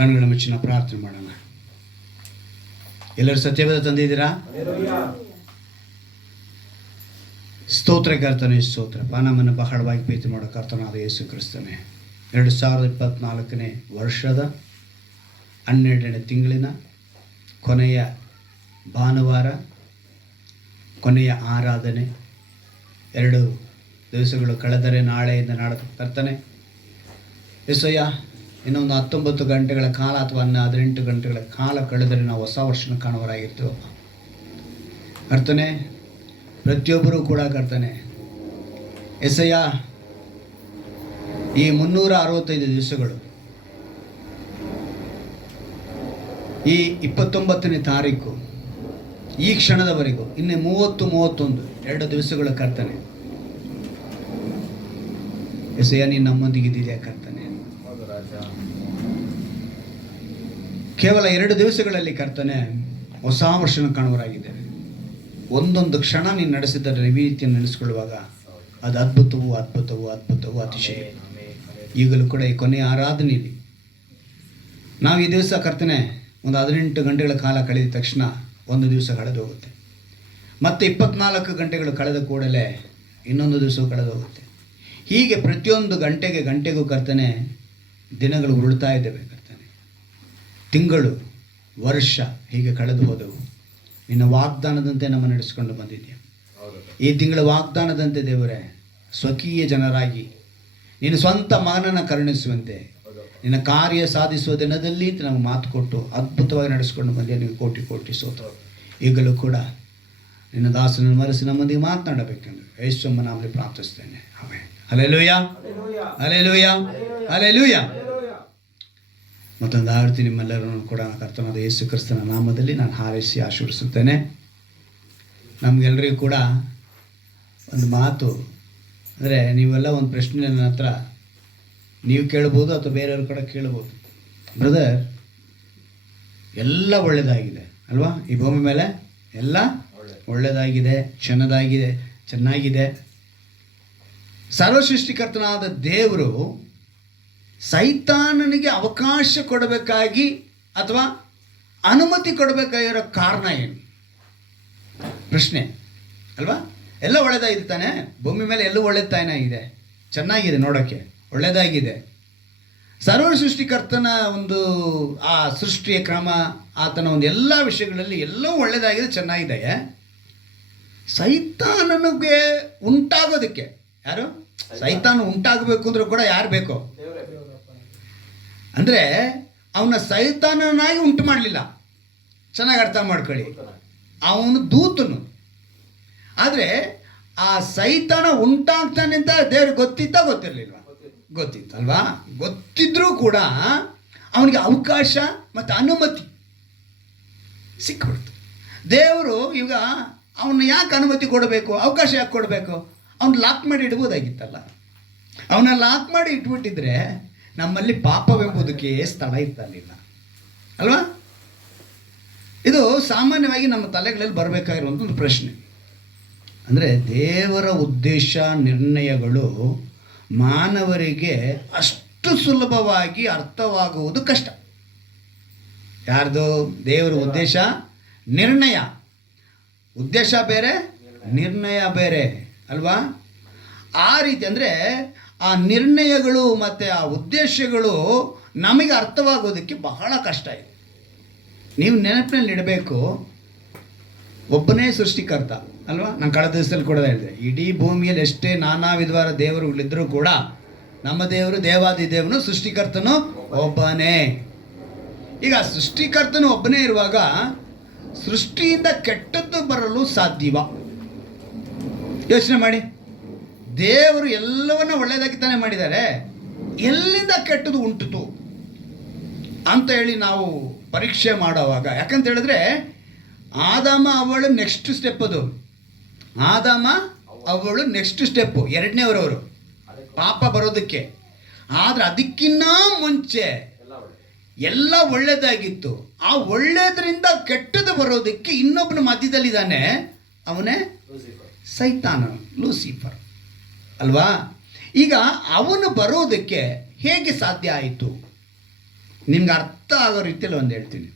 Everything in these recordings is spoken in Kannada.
ಕಣ್ಣುಗಳ ಮುಚ್ಚಿನ ಪ್ರಾರ್ಥನೆ ಮಾಡೋಣ. ಎಲ್ಲರೂ ಸತ್ಯವೇದ ತಂದಿದ್ದೀರಾ? ಸ್ತೋತ್ರ ಕರ್ತನೆ, ಸ್ತೋತ್ರಪ್ಪ. ನಮ್ಮನ್ನು ಬಹಳವಾಗಿ ಪ್ರೀತಿ ಮಾಡೋ ಕರ್ತನಾದ ಯೇಸು ಕ್ರಿಸ್ತನೇ, 2024ನೇ ವರ್ಷದ 12ನೇ ತಿಂಗಳಿನ ಕೊನೆಯ ಭಾನುವಾರ, ಕೊನೆಯ ಆರಾಧನೆ. 2 ದಿವಸಗಳು ಕಳೆದರೆ ನಾಳೆಯಿಂದ ನಾಡಕ್ಕೆ ಕರ್ತನೆ ಎಸಯ್ಯ, ಇನ್ನೊಂದು 19 ಗಂಟೆಗಳ ಕಾಲ ಅಥವಾ 18 ಗಂಟೆಗಳ ಕಾಲ ಕಳೆದರೆ ನಾವು ಹೊಸ ವರ್ಷನ ಕಾಣುವರಾಗಿರ್ತೀವಪ್ಪ ಕರ್ತನೆ. ಪ್ರತಿಯೊಬ್ಬರೂ ಕೂಡ ಕರ್ತನೆ ಎಸಯ್ಯ, ಈ 365 ದಿವಸಗಳು, ಈ 29ನೇ ತಾರೀಕು, ಈ ಕ್ಷಣದವರೆಗೂ ಇನ್ನು 30, 31 2 ದಿವಸಗಳ ಕರ್ತನೆ ಎಸಯ್ಯ, ನೀನು ನಮ್ಮೊಂದಿಗಿದ್ದೀಯಾ ಕರ್ತನೆ. ಕೇವಲ 2 ದಿವಸಗಳಲ್ಲಿ ಕರ್ತನೆ ಹೊಸ ವರ್ಷನ ಕಾಣುವರಾಗಿದ್ದೇವೆ. ಒಂದೊಂದು ಕ್ಷಣ ನೀನು ನಡೆಸಿದ ರೀತಿಯನ್ನು ನಡೆಸಿಕೊಳ್ಳುವಾಗ ಅದು ಅದ್ಭುತವೂ ಅದ್ಭುತವೂ ಅದ್ಭುತವೂ ಅತಿಶಯ. ಈಗಲೂ ಕೂಡ ಈ ಕೊನೆಯ ಆರಾಧನೆಯಲ್ಲಿ ನಾವು ಈ ದಿವಸ ಕರ್ತನೆ ಒಂದು 18 ಗಂಟೆಗಳ ಕಾಲ ಕಳೆದ ತಕ್ಷಣ ಒಂದು ದಿವಸ ಕಳೆದು ಹೋಗುತ್ತೆ. ಮತ್ತು 24 ಗಂಟೆಗಳು ಕಳೆದ ಕೂಡಲೇ ಇನ್ನೊಂದು ದಿವಸ ಕಳೆದು ಹೋಗುತ್ತೆ. ಹೀಗೆ ಪ್ರತಿಯೊಂದು ಗಂಟೆಗೂ ಕರ್ತನೆ ದಿನಗಳು ಉರುಳ್ತಾ ಇದ್ದೇವೆ ಕರ್ತನೆ. ತಿಂಗಳು, ವರ್ಷ ಹೀಗೆ ಕಳೆದು ಹೋದವು. ನಿನ್ನ ವಾಗ್ದಾನದಂತೆ ನಮ್ಮ ನಡೆಸಿಕೊಂಡು ಬಂದಿದ್ದೀಯ. ಈ ತಿಂಗಳ ವಾಗ್ದಾನದಂತೆ ದೇವರೇ, ಸ್ವಕೀಯ ಜನರಾಗಿ ನೀನು ಸ್ವಂತ ಮಗನನ್ನು ಕರುಣಿಸುವಂತೆ ನಿನ್ನ ಕಾರ್ಯ ಸಾಧಿಸುವ ದಿನದಲ್ಲಿ ನಮಗೆ ಮಾತು ಕೊಟ್ಟು ಅದ್ಭುತವಾಗಿ ನಡೆಸಿಕೊಂಡು ಬಂದಿಯ. ನೀವು ಕೋಟಿ ಕೋಟಿ ಸ್ತೋತ್ರ. ಈಗಲೂ ಕೂಡ ನಿನ್ನ ದಾಸನನ್ನು ಮರೆಸಿ ನಮ್ಮೊಂದಿಗೆ ಮಾತನಾಡಬೇಕೆಂದು ಯೇಸುವಿನ ನಾಮದಲ್ಲಿ ಪ್ರಾರ್ಥಿಸ್ತೇನೆ. ಆಮೆನ್. Hallelujah, hallelujah, hallelujah. ಮತ್ತೊಂದು ಆವೃತ್ತಿ ನಿಮ್ಮೆಲ್ಲರನ್ನು ಕೂಡ ಕರ್ತನಾದ ಯೇಸು ಕ್ರಿಸ್ತನ ನಾಮದಲ್ಲಿ ನಾನು ಹಾರೈಸಿ ಆಶೀರ್ವಿಸುತ್ತೇನೆ. ನಮಗೆಲ್ಲರಿಗೂ ಕೂಡ ಒಂದು ಮಾತು ಅಂದರೆ, ನೀವೆಲ್ಲ ಒಂದು ಪ್ರಶ್ನೆ ನನ್ನ ಹತ್ರ ನೀವು ಕೇಳ್ಬೋದು ಅಥವಾ ಬೇರೆಯವ್ರ ಕೂಡ ಕೇಳ್ಬೋದು. ಬ್ರದರ್, ಎಲ್ಲ ಒಳ್ಳೆಯದಾಗಿದೆ ಅಲ್ವಾ? ಈ ಭೂಮಿ ಮೇಲೆ ಎಲ್ಲ ಒಳ್ಳೆಯದಾಗಿದೆ, ಚೆನ್ನಾಗಿದೆ. ಸರ್ವಸೃಷ್ಟಿಕರ್ತನಾದ ದೇವರು ಸೈತಾನನಿಗೆ ಅವಕಾಶ ಕೊಡಬೇಕಾಗಿ ಅಥವಾ ಅನುಮತಿ ಕೊಡಬೇಕಾಗಿರೋ ಕಾರಣ ಏನು? ಪ್ರಶ್ನೆ ಅಲ್ವಾ? ಎಲ್ಲ ಒಳ್ಳೆಯದಾಗಿದೆ ತಾನೆ, ಭೂಮಿ ಮೇಲೆ ಎಲ್ಲೂ ಒಳ್ಳೆದು ತಾನೇ ಇದೆ, ಚೆನ್ನಾಗಿದೆ, ನೋಡೋಕ್ಕೆ ಒಳ್ಳೆಯದಾಗಿದೆ. ಸರ್ವ ಸೃಷ್ಟಿಕರ್ತನ ಒಂದು ಆ ಸೃಷ್ಟಿಯ ಕ್ರಮ, ಆತನ ಒಂದು ಎಲ್ಲ ವಿಷಯಗಳಲ್ಲಿ ಎಲ್ಲವೂ ಒಳ್ಳೆಯದಾಗಿದೆ, ಚೆನ್ನಾಗಿದೆ. ಸೈತಾನನಿಗೆ ಉಂಟಾಗೋದಕ್ಕೆ ಯಾರು? ಸೈತಾನ ಉಂಟಾಗಬೇಕು ಅಂದ್ರೂ ಕೂಡ ಯಾರು ಬೇಕೋ? ಅಂದರೆ ಅವನ ಸೈತಾನನಾಗಿ ಉಂಟು ಮಾಡಲಿಲ್ಲ. ಚೆನ್ನಾಗಿ ಅರ್ಥ ಮಾಡ್ಕೊಳ್ಳಿ, ಅವನು ದೂತನು. ಆದರೆ ಆ ಸೈತಾನ ಉಂಟಾಗ್ತಾನೆ ಅಂತ ದೇವ್ರಿಗೆ ಗೊತ್ತಿರಲಿಲ್ವ? ಗೊತ್ತಿತ್ತಲ್ವಾ? ಗೊತ್ತಿದ್ರೂ ಕೂಡ ಅವನಿಗೆ ಅವಕಾಶ ಮತ್ತು ಅನುಮತಿ ಸಿಕ್ಬಿಡ್ತು. ದೇವರು ಈಗ ಅವನ್ನ ಯಾಕೆ ಅನುಮತಿ ಕೊಡಬೇಕು, ಅವಕಾಶ ಯಾಕೆ ಕೊಡಬೇಕು? ಅವನು ಲಾಕ್ ಮಾಡಿ ಇಡ್ಬೋದಾಗಿತ್ತಲ್ಲ. ಅವನ್ನ ಲಾಕ್ ಮಾಡಿ ಇಟ್ಬಿಟ್ಟಿದ್ರೆ ನಮ್ಮಲ್ಲಿ ಪಾಪವೆಂಬುದಕ್ಕೆ ಸ್ಥಳ ಇರ್ತಿರಲಿಲ್ಲ ಅಲ್ವಾ? ಇದು ಸಾಮಾನ್ಯವಾಗಿ ನಮ್ಮ ತಲೆಗಳಲ್ಲಿ ಬರಬೇಕಾಗಿರುವಂಥ ಒಂದು ಪ್ರಶ್ನೆ. ಅಂದರೆ ದೇವರ ಉದ್ದೇಶ, ನಿರ್ಣಯಗಳು ಮಾನವರಿಗೆ ಅಷ್ಟು ಸುಲಭವಾಗಿ ಅರ್ಥವಾಗುವುದು ಕಷ್ಟ. ಯಾರ್ದು? ದೇವರ ಉದ್ದೇಶ, ನಿರ್ಣಯ. ಉದ್ದೇಶ ಬೇರೆ, ನಿರ್ಣಯ ಬೇರೆ ಅಲ್ವಾ? ಆ ರೀತಿ ಅಂದರೆ ಆ ನಿರ್ಣಯಗಳು ಮತ್ತು ಆ ಉದ್ದೇಶಗಳು ನಮಗೆ ಅರ್ಥವಾಗೋದಕ್ಕೆ ಬಹಳ ಕಷ್ಟ ಇದೆ. ನೀವು ನೆನಪಿನಲ್ಲಿ ಇಡಬೇಕು, ಒಬ್ಬನೇ ಸೃಷ್ಟಿಕರ್ತ ಅಲ್ವಾ? ನಾನು ಕಳೆದ ದಿವಸದಲ್ಲಿ ಕೂಡ ಹೇಳಿದೆ, ಇಡೀ ಭೂಮಿಯಲ್ಲಿ ಎಷ್ಟೇ ನಾನಾ ವಿಧವಾದ ದೇವರುಗಳಿದ್ದರೂ ಕೂಡ ನಮ್ಮ ದೇವರು ದೇವಾದಿದೇವನು ಸೃಷ್ಟಿಕರ್ತನು ಒಬ್ಬನೇ. ಈಗ ಸೃಷ್ಟಿಕರ್ತನು ಒಬ್ಬನೇ ಇರುವಾಗ ಸೃಷ್ಟಿಯಿಂದ ಕೆಟ್ಟದ್ದು ಬರಲು ಸಾಧ್ಯವ? ಯೋಚನೆ ಮಾಡಿ. ದೇವರು ಎಲ್ಲವನ್ನ ಒಳ್ಳೆಯದಾಗಿ ತಾನೇ ಮಾಡಿದ್ದಾರೆ, ಎಲ್ಲಿಂದ ಕೆಟ್ಟದ್ದು ಉಂಟಿತು ಅಂತ ಹೇಳಿ ನಾವು ಪರೀಕ್ಷೆ ಮಾಡೋವಾಗ, ಯಾಕಂತ ಹೇಳಿದ್ರೆ ಆದಾಮ ಅವಳು ನೆಕ್ಸ್ಟ್ ಸ್ಟೆಪ್, ಅದು ಆದಾಮ ಅವಳು ನೆಕ್ಸ್ಟ್ ಸ್ಟೆಪ್ಪು, ಎರಡನೇವರವರು ಪಾಪ ಬರೋದಕ್ಕೆ. ಆದರೆ ಅದಕ್ಕಿನ್ನ ಮುಂಚೆ ಎಲ್ಲ ಒಳ್ಳೆಯದಾಗಿತ್ತು. ಆ ಒಳ್ಳೆಯದರಿಂದ ಕೆಟ್ಟದ್ದು ಬರೋದಕ್ಕೆ ಇನ್ನೊಬ್ಬನ ಮಧ್ಯದಲ್ಲಿದ್ದಾನೆ, ಅವನೇ ಸೈತಾನ, ಲೂಸಿಫರ್ ಅಲ್ವಾ? ಈಗ ಅವನು ಬರೋದಕ್ಕೆ ಹೇಗೆ ಸಾಧ್ಯ ಆಯಿತು? ನಿಮ್ಗೆ ಅರ್ಥ ಆಗೋ ರೀತಿಯಲ್ಲಿ ಒಂದು ಹೇಳ್ತೀನಿ.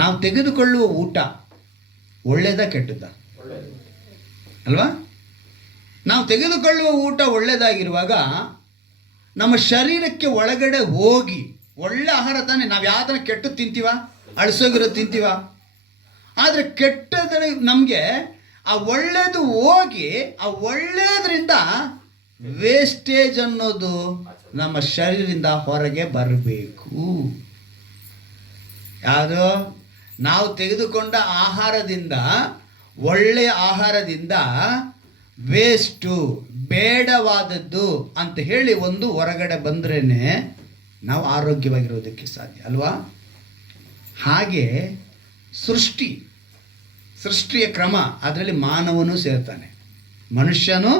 ನಾವು ತೆಗೆದುಕೊಳ್ಳುವ ಊಟ ಒಳ್ಳೆಯದಾ ಕೆಟ್ಟದ್ದಾ? ಅಲ್ವಾ? ನಾವು ತೆಗೆದುಕೊಳ್ಳುವ ಊಟ ಒಳ್ಳೆಯದಾಗಿರುವಾಗ ನಮ್ಮ ಶರೀರಕ್ಕೆ ಒಳಗಡೆ ಹೋಗಿ ಒಳ್ಳೆ ಆಹಾರ ತಾನೇ. ನಾವು ಯಾವ್ದನ್ನ ಕೆಟ್ಟದ್ದು ತಿಂತೀವ? ಅಳಿಸೋಗಿರೋದು ತಿಂತೀವ? ಆದರೆ ಕೆಟ್ಟದ್ರ ನಮಗೆ ಆ ಒಳ್ಳೆಯದು ಹೋಗಿ ಆ ಒಳ್ಳೆಯದ್ರಿಂದ ವೇಸ್ಟೇಜ್ ಅನ್ನೋದು ನಮ್ಮ ಶರೀರದಿಂದ ಹೊರಗೆ ಬರಬೇಕು. ಯಾವುದು? ನಾವು ತೆಗೆದುಕೊಂಡ ಆಹಾರದಿಂದ, ಒಳ್ಳೆಯ ಆಹಾರದಿಂದ ವೇಸ್ಟು, ಬೇಡವಾದದ್ದು ಅಂತ ಹೇಳಿ ಒಂದು ಹೊರಗಡೆ ಬಂದ್ರೇ ನಾವು ಆರೋಗ್ಯವಾಗಿರೋದಕ್ಕೆ ಸಾಧ್ಯ ಅಲ್ವಾ? ಹಾಗೆ ಸೃಷ್ಟಿಯ ಕ್ರಮ, ಅದರಲ್ಲಿ ಮಾನವನು ಸೇರ್ತಾನೆ, ಮನುಷ್ಯನು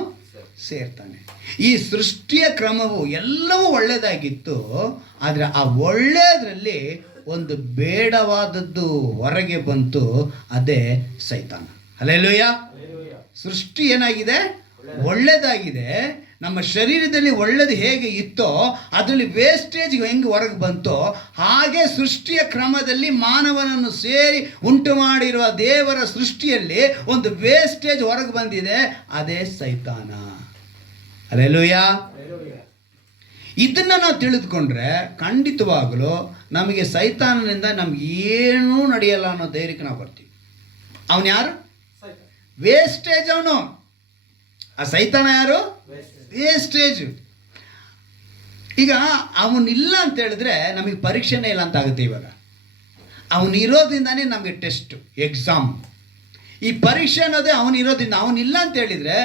ಸೇರ್ತಾನೆ. ಈ ಸೃಷ್ಟಿಯ ಕ್ರಮವು ಎಲ್ಲವೂ ಒಳ್ಳೆಯದಾಗಿತ್ತು. ಆದರೆ ಆ ಒಳ್ಳೆಯದರಲ್ಲಿ ಒಂದು ಬೇಡವಾದದ್ದು ಹೊರಗೆ ಬಂತು, ಅದೇ ಸೈತಾನ. ಹಲ್ಲೆಲೂಯ. ಸೃಷ್ಟಿ ಏನಾಗಿದೆ? ಒಳ್ಳೆಯದಾಗಿದೆ. ನಮ್ಮ ಶರೀರದಲ್ಲಿ ಒಳ್ಳೆಯದು ಹೇಗೆ ಇತ್ತೋ ಅದರಲ್ಲಿ ವೇಸ್ಟೇಜ್ ಹೆಂಗೆ ಹೊರಗೆ ಬಂತೋ ಹಾಗೆ ಸೃಷ್ಟಿಯ ಕ್ರಮದಲ್ಲಿ ಮಾನವನನ್ನು ಸೇರಿ ಉಂಟು ಮಾಡಿರುವ ದೇವರ ಸೃಷ್ಟಿಯಲ್ಲಿ ಒಂದು ವೇಸ್ಟೇಜ್ ಹೊರಗೆ ಬಂದಿದೆ, ಅದೇ ಸೈತಾನ. ಹಲ್ಲೆಲೂಯ. ಇದನ್ನು ನಾವು ತಿಳಿದುಕೊಂಡ್ರೆ ಖಂಡಿತವಾಗಲೂ ನಮಗೆ ಸೈತಾನನಿಂದ ನಮ್ಗೆ ಏನೂ ನಡೆಯಲ್ಲ ಅನ್ನೋ ಧೈರ್ಯಕ್ಕೆ ನಾವು ಬರ್ತೀವಿ. ಅವನು ಯಾರು? ವೇಸ್ಟೇಜ್. ಅವನು ಆ ಸೈತಾನ ಯಾರು? ವೇಸ್ಟೇಜ್. ಈಗ ಅವನಿಲ್ಲ ಅಂತ ಹೇಳಿದ್ರೆ ನಮಗೆ ಪರೀಕ್ಷೆನೇ ಇಲ್ಲ ಅಂತ ಆಗುತ್ತೆ. ಇವಾಗ ಅವನಿರೋದ್ರಿಂದಾನೇ ನಮಗೆ ಟೆಸ್ಟ್, ಎಕ್ಸಾಮ್. ಈ ಪರೀಕ್ಷೆ ಅನ್ನೋದೇ ಅವನಿರೋದ್ರಿಂದ. ಅವನಿಲ್ಲ ಅಂತ ಹೇಳಿದರೆ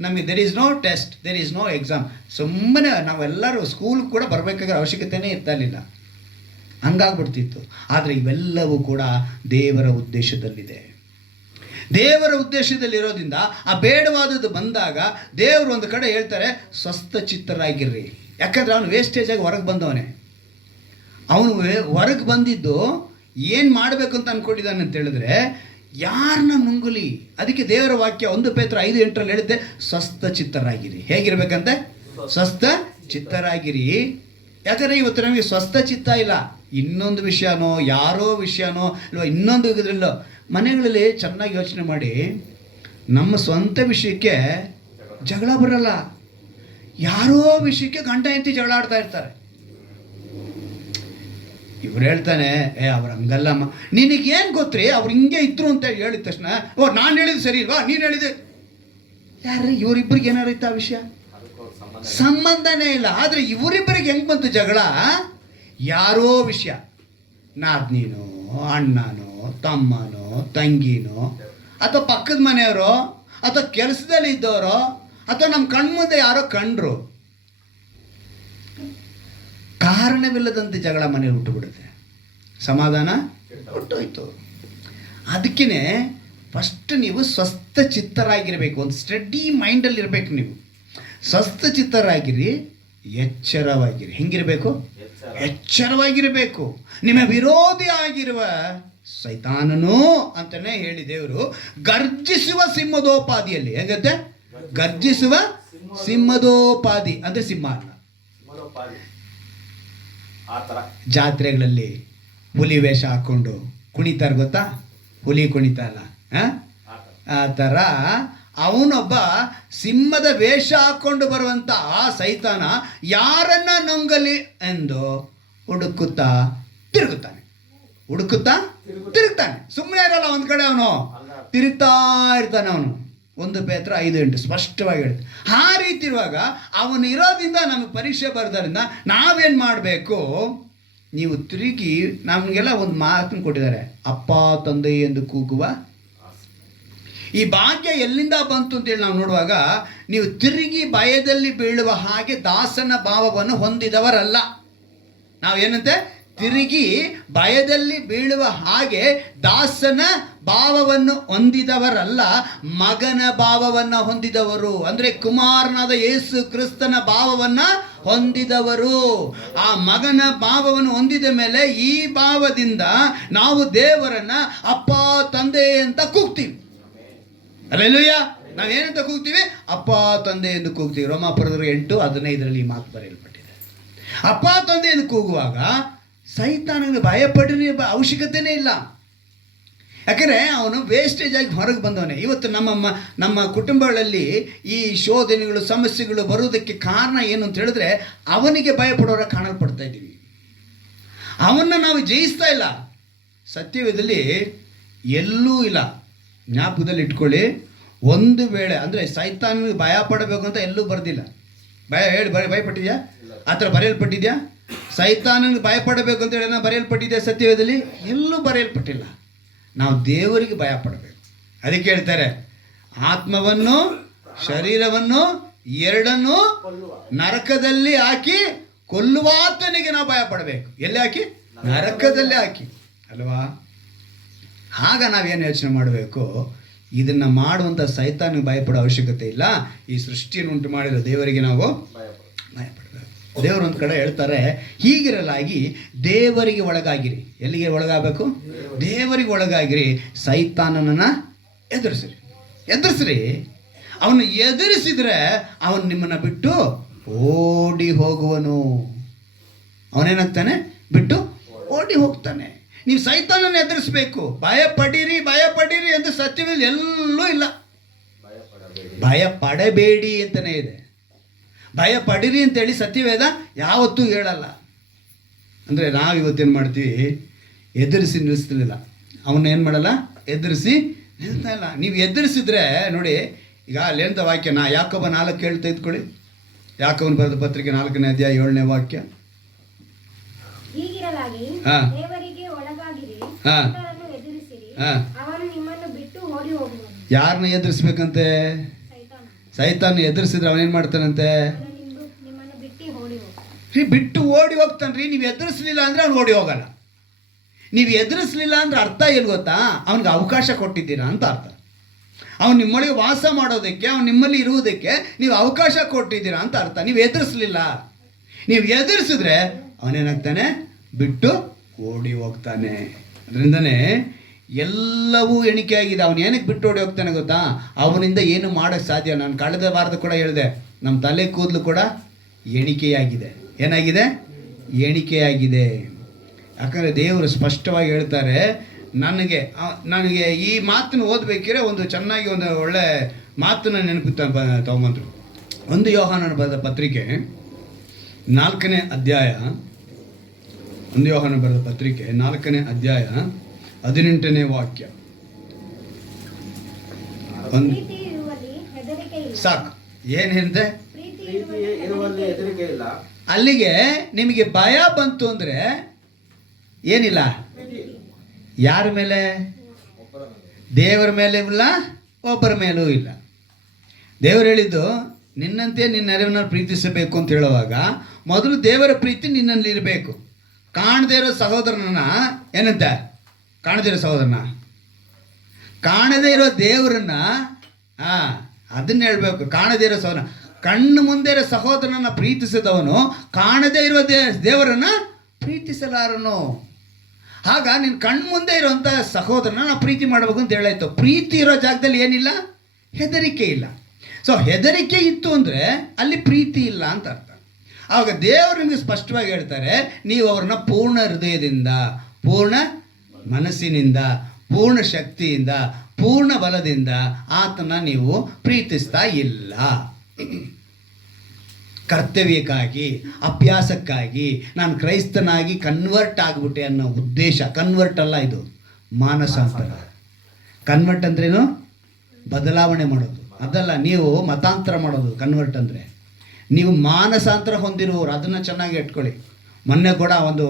ನಮಗೆ there is no test, there is no exam. ಸುಮ್ಮನೆ ನಾವೆಲ್ಲರೂ ಸ್ಕೂಲ್ ಕೂಡ ಬರಬೇಕಾಗಿರೋ ಅವಶ್ಯಕತೆಯೇ ಇರ್ತಾಯಿಲ್ಲ, ಹಂಗಾಗ್ಬಿಡ್ತಿತ್ತು. ಆದರೆ ಇವೆಲ್ಲವೂ ಕೂಡ ದೇವರ ಉದ್ದೇಶದಲ್ಲಿದೆ. ದೇವರ ಉದ್ದೇಶದಲ್ಲಿರೋದ್ರಿಂದ ಆ ಬೇಡವಾದದ್ದು ಬಂದಾಗ ದೇವರು ಒಂದು ಕಡೆ ಹೇಳ್ತಾರೆ, ಸ್ವಸ್ಥ ಚಿತ್ತರಾಗಿರ್ರಿ. ಯಾಕಂದರೆ ಅವನು ವೇಸ್ಟೇಜಾಗಿ ಹೊರಗೆ ಬಂದವನೇ. ಅವನು ಹೊರಗೆ ಬಂದಿದ್ದು ಏನು ಮಾಡಬೇಕು ಅಂತ ಅಂದ್ಕೊಂಡಿದ್ದಾನೆ ಅಂತ ಹೇಳಿದ್ರೆ ಯಾರನ್ನ ನುಂಗುಲಿ. ಅದಕ್ಕೆ ದೇವರ ವಾಕ್ಯ 1 ಪೇತ್ರ 5:8 ಹೇಳಿದ್ದೆ, ಸ್ವಸ್ಥ ಚಿತ್ತರಾಗಿರಿ. ಹೇಗಿರ್ಬೇಕಂತೆ? ಸ್ವಸ್ಥ ಚಿತ್ತರಾಗಿರಿ. ಯಾಕಂದರೆ ಇವತ್ತು ನಮಗೆ ಸ್ವಸ್ಥ ಚಿತ್ತ ಇಲ್ಲ. ಇನ್ನೊಂದು ವಿಷಯನೋ, ಯಾರೋ ವಿಷಯನೋ, ಇಲ್ವಾ ಇನ್ನೊಂದು ಇದರಲ್ಲೋ. ಮನೆಗಳಲ್ಲಿ ಚೆನ್ನಾಗಿ ಯೋಚನೆ ಮಾಡಿ, ನಮ್ಮ ಸ್ವಂತ ವಿಷಯಕ್ಕೆ ಜಗಳ ಬರಲ್ಲ, ಯಾರೋ ವಿಷಯಕ್ಕೆ ಗಂಡ ಹೆಂಡತಿ ಜಗಳ ಆಡ್ತಾ ಇರ್ತಾರೆ. ಇವ್ರು ಹೇಳ್ತಾನೆ, ಅವ್ರು ಹಂಗಲ್ಲಮ್ಮ, ನಿನಗೇನು ಗೊತ್ತ್ರಿ, ಅವ್ರು ಹಿಂಗೆ ಇದ್ರು ಅಂತ ಹೇಳಿದ ತಕ್ಷಣ ನಾನು ಹೇಳಿದ್ದು ಸರಿ ಇಲ್ವಾ, ನೀನು ಹೇಳಿದೆ. ಯಾರು ಇವರಿಬ್ಬರಿಗೆ ಏನಾರು ಇತ್ತು ಆ ವಿಷಯ? ಸಂಬಂಧನೇ ಇಲ್ಲ. ಆದರೆ ಇವರಿಬ್ಬರಿಗೆ ಹೆಂಗೆ ಬಂತು ಜಗಳ? ಯಾರೋ ವಿಷಯ, ನಾದ್ನೀನೋ, ಅಣ್ಣನೋ, ತಮ್ಮನೋ, ತಂಗಿನೋ, ಅಥವಾ ಪಕ್ಕದ ಮನೆಯವರೋ, ಅಥವಾ ಕೆಲಸದಲ್ಲಿ ಇದ್ದವರೋ, ಅಥವಾ ನಮ್ಮ ಕಣ್ಮುಂದೆ ಯಾರೋ ಕಂಡ್ರು. ಕಾರಣವಿಲ್ಲದಂತೆ ಜಗಳ ಮನೆಯಲ್ಲಿ ಹುಟ್ಟುಬಿಡುತ್ತೆ, ಸಮಾಧಾನ ಹುಟ್ಟೋಯ್ತು. ಅದಕ್ಕೇ ಫಸ್ಟ್ ನೀವು ಸ್ವಸ್ಥ ಚಿತ್ತರಾಗಿರಬೇಕು. ಒಂದು ಸ್ಟಡಿ ಮೈಂಡಲ್ಲಿ ಇರಬೇಕು. ನೀವು ಸ್ವಸ್ಥ ಚಿತ್ತರಾಗಿರಿ, ಎಚ್ಚರವಾಗಿರಿ. ಹೆಂಗಿರಬೇಕು? ಎಚ್ಚರವಾಗಿರಬೇಕು. ನಿಮ್ಮ ವಿರೋಧಿ ಆಗಿರುವ ಸೈತಾನನು ಅಂತಲೇ ಹೇಳಿ ದೇವರು ಗರ್ಜಿಸುವ ಸಿಂಹದೋಪಾದಿಯಲ್ಲಿ. ಹೇಗತ್ತೆ? ಗರ್ಜಿಸುವ ಸಿಂಹದೋಪಾದಿ ಅಂದರೆ ಸಿಂಹ ಅಲ್ಲ. ಜಾತ್ರೆಗಳಲ್ಲಿ ಹುಲಿ ವೇಷ ಹಾಕ್ಕೊಂಡು ಕುಣಿತಾರೆ, ಗೊತ್ತಾ? ಹುಲಿ ಕುಣಿತ ಅಲ್ಲ, ಆ ಥರ ಅವನೊಬ್ಬ ಸಿಂಹದ ವೇಷ ಹಾಕ್ಕೊಂಡು ಬರುವಂಥ ಆ ಸೈತಾನ ಯಾರನ್ನ ನುಂಗಲಿ ಎಂದು ಹುಡುಕುತ್ತಾ ತಿರುಗುತ್ತಾನೆ. ಸುಮ್ಮನೆ ಇರಲ್ಲ ಒಂದು ಕಡೆ, ಅವನು ತಿರುಗ್ತಾ ಇರ್ತಾನೆ. ಅವನು 1 ಪೇತ್ರ 5:8 ಸ್ಪಷ್ಟವಾಗಿ ಹೇಳುತ್ತೆ. ಆ ರೀತಿ ಇರುವಾಗ ಅವನು ಇರೋದ್ರಿಂದ ನಮಗೆ ಪರೀಕ್ಷೆ ಬರೋದ್ರಿಂದ ನಾವೇನು ಮಾಡಬೇಕು? ನೀವು ತಿರುಗಿ, ನಮಗೆಲ್ಲ ಒಂದು ಮಾತನ್ನು ಕೊಟ್ಟಿದ್ದಾರೆ, ಅಪ್ಪ ತಂದೆ ಎಂದು ಕೂಗುವ. ಈ ಭಾಗ್ಯ ಎಲ್ಲಿಂದ ಬಂತು ಅಂತೇಳಿ ನಾವು ನೋಡುವಾಗ, ನೀವು ತಿರುಗಿ ಭಯದಲ್ಲಿ ಬೀಳುವ ಹಾಗೆ ದಾಸನ ಭಾವವನ್ನು ಹೊಂದಿದವರಲ್ಲ. ನಾವೇನಂತೆ? ತಿರುಗಿ ಭಯದಲ್ಲಿ ಬೀಳುವ ಹಾಗೆ ದಾಸನ ಭಾವವನ್ನು ಹೊಂದಿದವರಲ್ಲ, ಮಗನ ಭಾವವನ್ನು ಹೊಂದಿದವರು. ಅಂದರೆ ಕುಮಾರನಾದ ಯೇಸು ಕ್ರಿಸ್ತನ ಭಾವವನ್ನು ಹೊಂದಿದವರು. ಆ ಮಗನ ಭಾವವನ್ನು ಹೊಂದಿದ ಮೇಲೆ ಈ ಭಾವದಿಂದ ನಾವು ದೇವರನ್ನ ಅಪ್ಪ ತಂದೆ ಅಂತ ಕೂಗ್ತೀವಿ. ಹಲ್ಲೆಲೂಯ. ನಾವೇನಂತ ಕೂಗ್ತೀವಿ? ಅಪ್ಪ ತಂದೆ ಎಂದು ಕೂಗ್ತೀವಿ. ರೋಮಾಪುರದವರು 8:15 ಈ ಮಾತು ಬರೆಯಲ್ಪಟ್ಟಿದೆ. ಅಪ್ಪ ತಂದೆ ಎಂದು ಕೂಗುವಾಗ ಸೈತಾನಿಗೆ ಭಯಪಡಿರಿ ಅವಶ್ಯಕತೆನೇ ಇಲ್ಲ. ಯಾಕಂದರೆ ಅವನು ವೇಸ್ಟೇಜ್ ಆಗಿ ಹೊರಗೆ ಬಂದವನೇ. ಇವತ್ತು ನಮ್ಮ ಕುಟುಂಬಗಳಲ್ಲಿ ಈ ಶೋಧನೆಗಳು ಸಮಸ್ಯೆಗಳು ಬರುವುದಕ್ಕೆ ಕಾರಣ ಏನು ಅಂತ ಹೇಳಿದ್ರೆ ಅವನಿಗೆ ಭಯಪಡೋರ ಕಾಣಲ್ಪಡ್ತಾ ಇದ್ದೀವಿ. ಅವನ್ನ ನಾವು ಜಯಿಸ್ತಾ ಇಲ್ಲ. ಸತ್ಯವೇದದಲ್ಲಿ ಎಲ್ಲೂ ಇಲ್ಲ. ಜ್ಞಾಪಕದಲ್ಲಿ ಇಟ್ಕೊಳ್ಳಿ. ಒಂದು ವೇಳೆ ಅಂದರೆ ಸೈತಾನಿಗೆ ಭಯ ಪಡಬೇಕು ಅಂತ ಎಲ್ಲೂ ಬರೆದಿಲ್ಲ. ಭಯಪಟ್ಟಿದ್ಯಾ? ಆ ಥರ ಬರೆಯಲ್ಪಟ್ಟಿದ್ಯಾ? ಸೈತಾನಿಗೆ ಭಯಪಡಬೇಕು ಅಂತ ಹೇಳಿ ಬರೆಯಲ್ಪಟ್ಟಿದ್ಯಾ ಸತ್ಯವೇದದಲ್ಲಿ? ಎಲ್ಲೂ ಬರೆಯಲ್ಪಟ್ಟಿಲ್ಲ. ನಾವು ದೇವರಿಗೆ ಭಯ ಪಡಬೇಕು. ಅದಕ್ಕೆ ಹೇಳ್ತಾರೆ, ಆತ್ಮವನ್ನು ಶರೀರವನ್ನು ಎರಡನ್ನೂ ನರಕದಲ್ಲಿ ಹಾಕಿ ಕೊಲ್ಲುವಾತನಿಗೆ ನಾವು ಭಯ ಪಡಬೇಕು. ಎಲ್ಲಿ ಹಾಕಿ? ನರಕದಲ್ಲಿ ಹಾಕಿ ಅಲ್ವಾ? ಆಗ ನಾವೇನು ಯೋಚನೆ ಮಾಡಬೇಕು, ಇದನ್ನು ಮಾಡುವಂಥ ಸೈತಾನಿಗೆ ಭಯಪಡೋ ಅವಶ್ಯಕತೆ ಇಲ್ಲ. ಈ ಸೃಷ್ಟಿಯನ್ನು ಉಂಟು ಮಾಡಿರೋ ದೇವರಿಗೆ ನಾವು ಭಯಪಡಬೇಕು. ದೇವರು ಒಂದು ಕಡೆ ಹೇಳ್ತಾರೆ, ಹೀಗಿರಲಾಗಿ ದೇವರಿಗೆ ಒಳಗಾಗಿರಿ. ಎಲ್ಲಿಗೆ ಒಳಗಾಗಬೇಕು? ದೇವರಿಗೆ ಒಳಗಾಗಿರಿ. ಸೈತಾನನನ್ನು ಎದುರಿಸ್ರಿ. ಅವನು ಎದುರಿಸಿದ್ರೆ ಅವನು ನಿಮ್ಮನ್ನು ಬಿಟ್ಟು ಓಡಿ ಹೋಗುವನು. ಅವನೇನಾಗ್ತಾನೆ? ಬಿಟ್ಟು ಓಡಿ ಹೋಗ್ತಾನೆ. ನೀವು ಸೈತಾನನ್ನು ಎದುರಿಸಬೇಕು. ಭಯಪಡಿರಿ ಅಂತ ಸತ್ಯದಲ್ಲಿ ಎಲ್ಲೂ ಇಲ್ಲ. ಭಯ ಪಡಬೇಡಿ ಅಂತಲೇ ಇದೆ. ಭಯ ಪಡಿರಿ ಅಂತೇಳಿ ಸತ್ಯವೇದ ಯಾವತ್ತೂ ಹೇಳಲ್ಲ. ಅಂದರೆ ನಾವು ಇವತ್ತೇನು ಮಾಡ್ತೀವಿ? ಎದುರಿಸಿ ನಿಲ್ಲಿಸ್ತಿಲ್ಲ. ಅವನ್ನೇನು ಮಾಡಲ್ಲ? ಎದುರಿಸಿ ನಿಲ್ತಾ ಇಲ್ಲ. ನೀವು ಎದುರಿಸಿದ್ರೆ ನೋಡಿ, ಈಗ ಅಲ್ಲೇಂತ ವಾಕ್ಯ ಯಾಕೋಬ 4 ಹೇಳ್ತಾ ಇದ್ಕೊಳ್ಳಿ. ಯಾಕೋಬನ ಬರೆದ ಪತ್ರಿಕೆ 4ನೇ ಅಧ್ಯಾಯ 7ನೇ ವಾಕ್ಯ. ಯಾರನ್ನ ಎದುರಿಸ್ಬೇಕಂತೆ? ಸೈತಾನ ಎದುರಿಸಿದ್ರೆ ಅವನೇನು ಮಾಡ್ತಾನಂತೆ? ಬಿಟ್ಟು ಓಡಿ ಹೋಗ್ತಾನ್ರಿ. ನೀವು ಎದುರಿಸಲಿಲ್ಲ ಅಂದರೆ ಅವ್ನು ಓಡಿ ಹೋಗಲ್ಲ. ನೀವು ಎದುರಿಸಲಿಲ್ಲ ಅಂದ್ರೆ ಅರ್ಥ ಏನು ಗೊತ್ತಾ? ಅವನಿಗೆ ಅವಕಾಶ ಕೊಟ್ಟಿದ್ದೀರಾ ಅಂತ ಅರ್ಥ. ಅವನು ನಿಮ್ಮೊಳಗೆ ವಾಸ ಮಾಡೋದಕ್ಕೆ, ಅವನು ನಿಮ್ಮಲ್ಲಿ ಇರುವುದಕ್ಕೆ ನೀವು ಅವಕಾಶ ಕೊಟ್ಟಿದ್ದೀರಾ ಅಂತ ಅರ್ಥ. ನೀವು ಎದುರಿಸಲಿಲ್ಲ. ನೀವು ಎದುರಿಸಿದ್ರೆ ಅವನೇನಾಗ್ತಾನೆ? ಬಿಟ್ಟು ಓಡಿ ಹೋಗ್ತಾನೆ. ಅದರಿಂದನೇ ಎಲ್ಲವೂ ಎಣಿಕೆ ಆಗಿದೆ. ಅವನು ಏನಕ್ಕೆ ಬಿಟ್ಟು ಓಡಿ ಹೋಗ್ತಾನೆ ಗೊತ್ತಾ? ಅವನಿಂದ ಏನು ಮಾಡೋಕ್ಕೆ ಸಾಧ್ಯ. ನಾನು ಕಳೆದ ವಾರದ ಕೂಡ ಹೇಳಿದೆ, ನಮ್ಮ ತಲೆ ಕೂದಲು ಕೂಡ ಎಣಿಕೆಯಾಗಿದೆ. ಏನಾಗಿದೆ? ಎಣಿಕೆಯಾಗಿದೆ. ಯಾಕಂದರೆ ದೇವರು ಸ್ಪಷ್ಟವಾಗಿ ಹೇಳ್ತಾರೆ, ನನಗೆ ಈ ಮಾತನ್ನು ಓದಬೇಕಿದ್ರೆ ಒಂದು ಚೆನ್ನಾಗಿ ಒಂದು ಒಳ್ಳೆ ಮಾತನ್ನು ನೆನಪು ತಗೊಂಬಂದರು. 1 ಯೋಹಾನನ ಬರೆದ ಪತ್ರಿಕೆ 4ನೇ ಅಧ್ಯಾಯ, 1 ಯೋಹಾನನ ಬರೆದ ಪತ್ರಿಕೆ 4ನೇ ಅಧ್ಯಾಯ 18ನೇ ವಾಕ್ಯ. ಸಾಕು. ಏನು ಹೇಳಿದೆ? ಅಲ್ಲಿಗೆ ನಿಮಗೆ ಭಯ ಬಂತು ಅಂದರೆ ಏನಿಲ್ಲ. ಯಾರ ಮೇಲೆ? ದೇವರ ಮೇಲೆ ಇಲ್ಲ, ಒಬ್ಬರ ಮೇಲೂ ಇಲ್ಲ. ದೇವರು ಹೇಳಿದ್ದು ನಿನ್ನಂತೆ ನಿನ್ನ ನೆರವನ್ನ ಪ್ರೀತಿಸಬೇಕು ಅಂತ ಹೇಳುವಾಗ ಮೊದಲು ದೇವರ ಪ್ರೀತಿ ನಿನ್ನಲ್ಲಿ ಇರಬೇಕು. ಕಾಣದೇ ಇರೋ ಸಹೋದರನ ಏನಂತ? ಕಾಣದೇ ಇರೋ ಸಹೋದರನ, ಕಾಣದೇ ಇರೋ ದೇವರನ್ನ ಅದನ್ನ ಹೇಳ್ಬೇಕು. ಕಾಣದೇ ಇರೋ ಸಹೋದರ, ಕಣ್ಣು ಮುಂದೆ ಇರೋ ಸಹೋದರನನ್ನು ಪ್ರೀತಿಸಿದವನು ಕಾಣದೇ ಇರುವ ದೇವರನ್ನ ಪ್ರೀತಿಸಲಾರನು. ಆಗ ನಿನ್ನ ಕಣ್ಣು ಮುಂದೆ ಇರುವಂಥ ಸಹೋದರನ ನಾವು ಪ್ರೀತಿ ಮಾಡಬೇಕು ಅಂತ ಹೇಳಾಯ್ತು. ಪ್ರೀತಿ ಇರೋ ಜಾಗದಲ್ಲಿ ಏನಿಲ್ಲ? ಹೆದರಿಕೆ ಇಲ್ಲ. ಸೊ ಹೆದರಿಕೆ ಇತ್ತು ಅಂದರೆ ಅಲ್ಲಿ ಪ್ರೀತಿ ಇಲ್ಲ ಅಂತ ಅರ್ಥ. ಆವಾಗ ದೇವರು ನಿಮಗೆ ಸ್ಪಷ್ಟವಾಗಿ ಹೇಳ್ತಾರೆ, ನೀವು ಅವ್ರನ್ನ ಪೂರ್ಣ ಹೃದಯದಿಂದ, ಪೂರ್ಣ ಮನಸ್ಸಿನಿಂದ, ಪೂರ್ಣ ಶಕ್ತಿಯಿಂದ, ಪೂರ್ಣ ಬಲದಿಂದ ಆತನ ನೀವು ಪ್ರೀತಿಸ್ತಾ ಇಲ್ಲ. ಕರ್ತವ್ಯಕ್ಕಾಗಿ, ಅಭ್ಯಾಸಕ್ಕಾಗಿ ನಾನು ಕ್ರೈಸ್ತನಾಗಿ ಕನ್ವರ್ಟ್ ಆಗಿಬಿಟ್ಟೆ ಅನ್ನೋ ಉದ್ದೇಶ. ಕನ್ವರ್ಟ್ ಅಲ್ಲ, ಇದು ಮಾನಸಾಂತರ. ಕನ್ವರ್ಟ್ ಅಂದ್ರೇನು? ಬದಲಾವಣೆ ಮಾಡೋದು ಅದಲ್ಲ. ನೀವು ಮತಾಂತರ ಮಾಡೋದು ಕನ್ವರ್ಟ್ ಅಂದರೆ. ನೀವು ಮಾನಸಾಂತರ ಹೊಂದಿರುವವರು, ಅದನ್ನು ಚೆನ್ನಾಗಿ ಇಟ್ಕೊಳ್ಳಿ. ಮೊನ್ನೆ ಕೂಡ ಒಂದು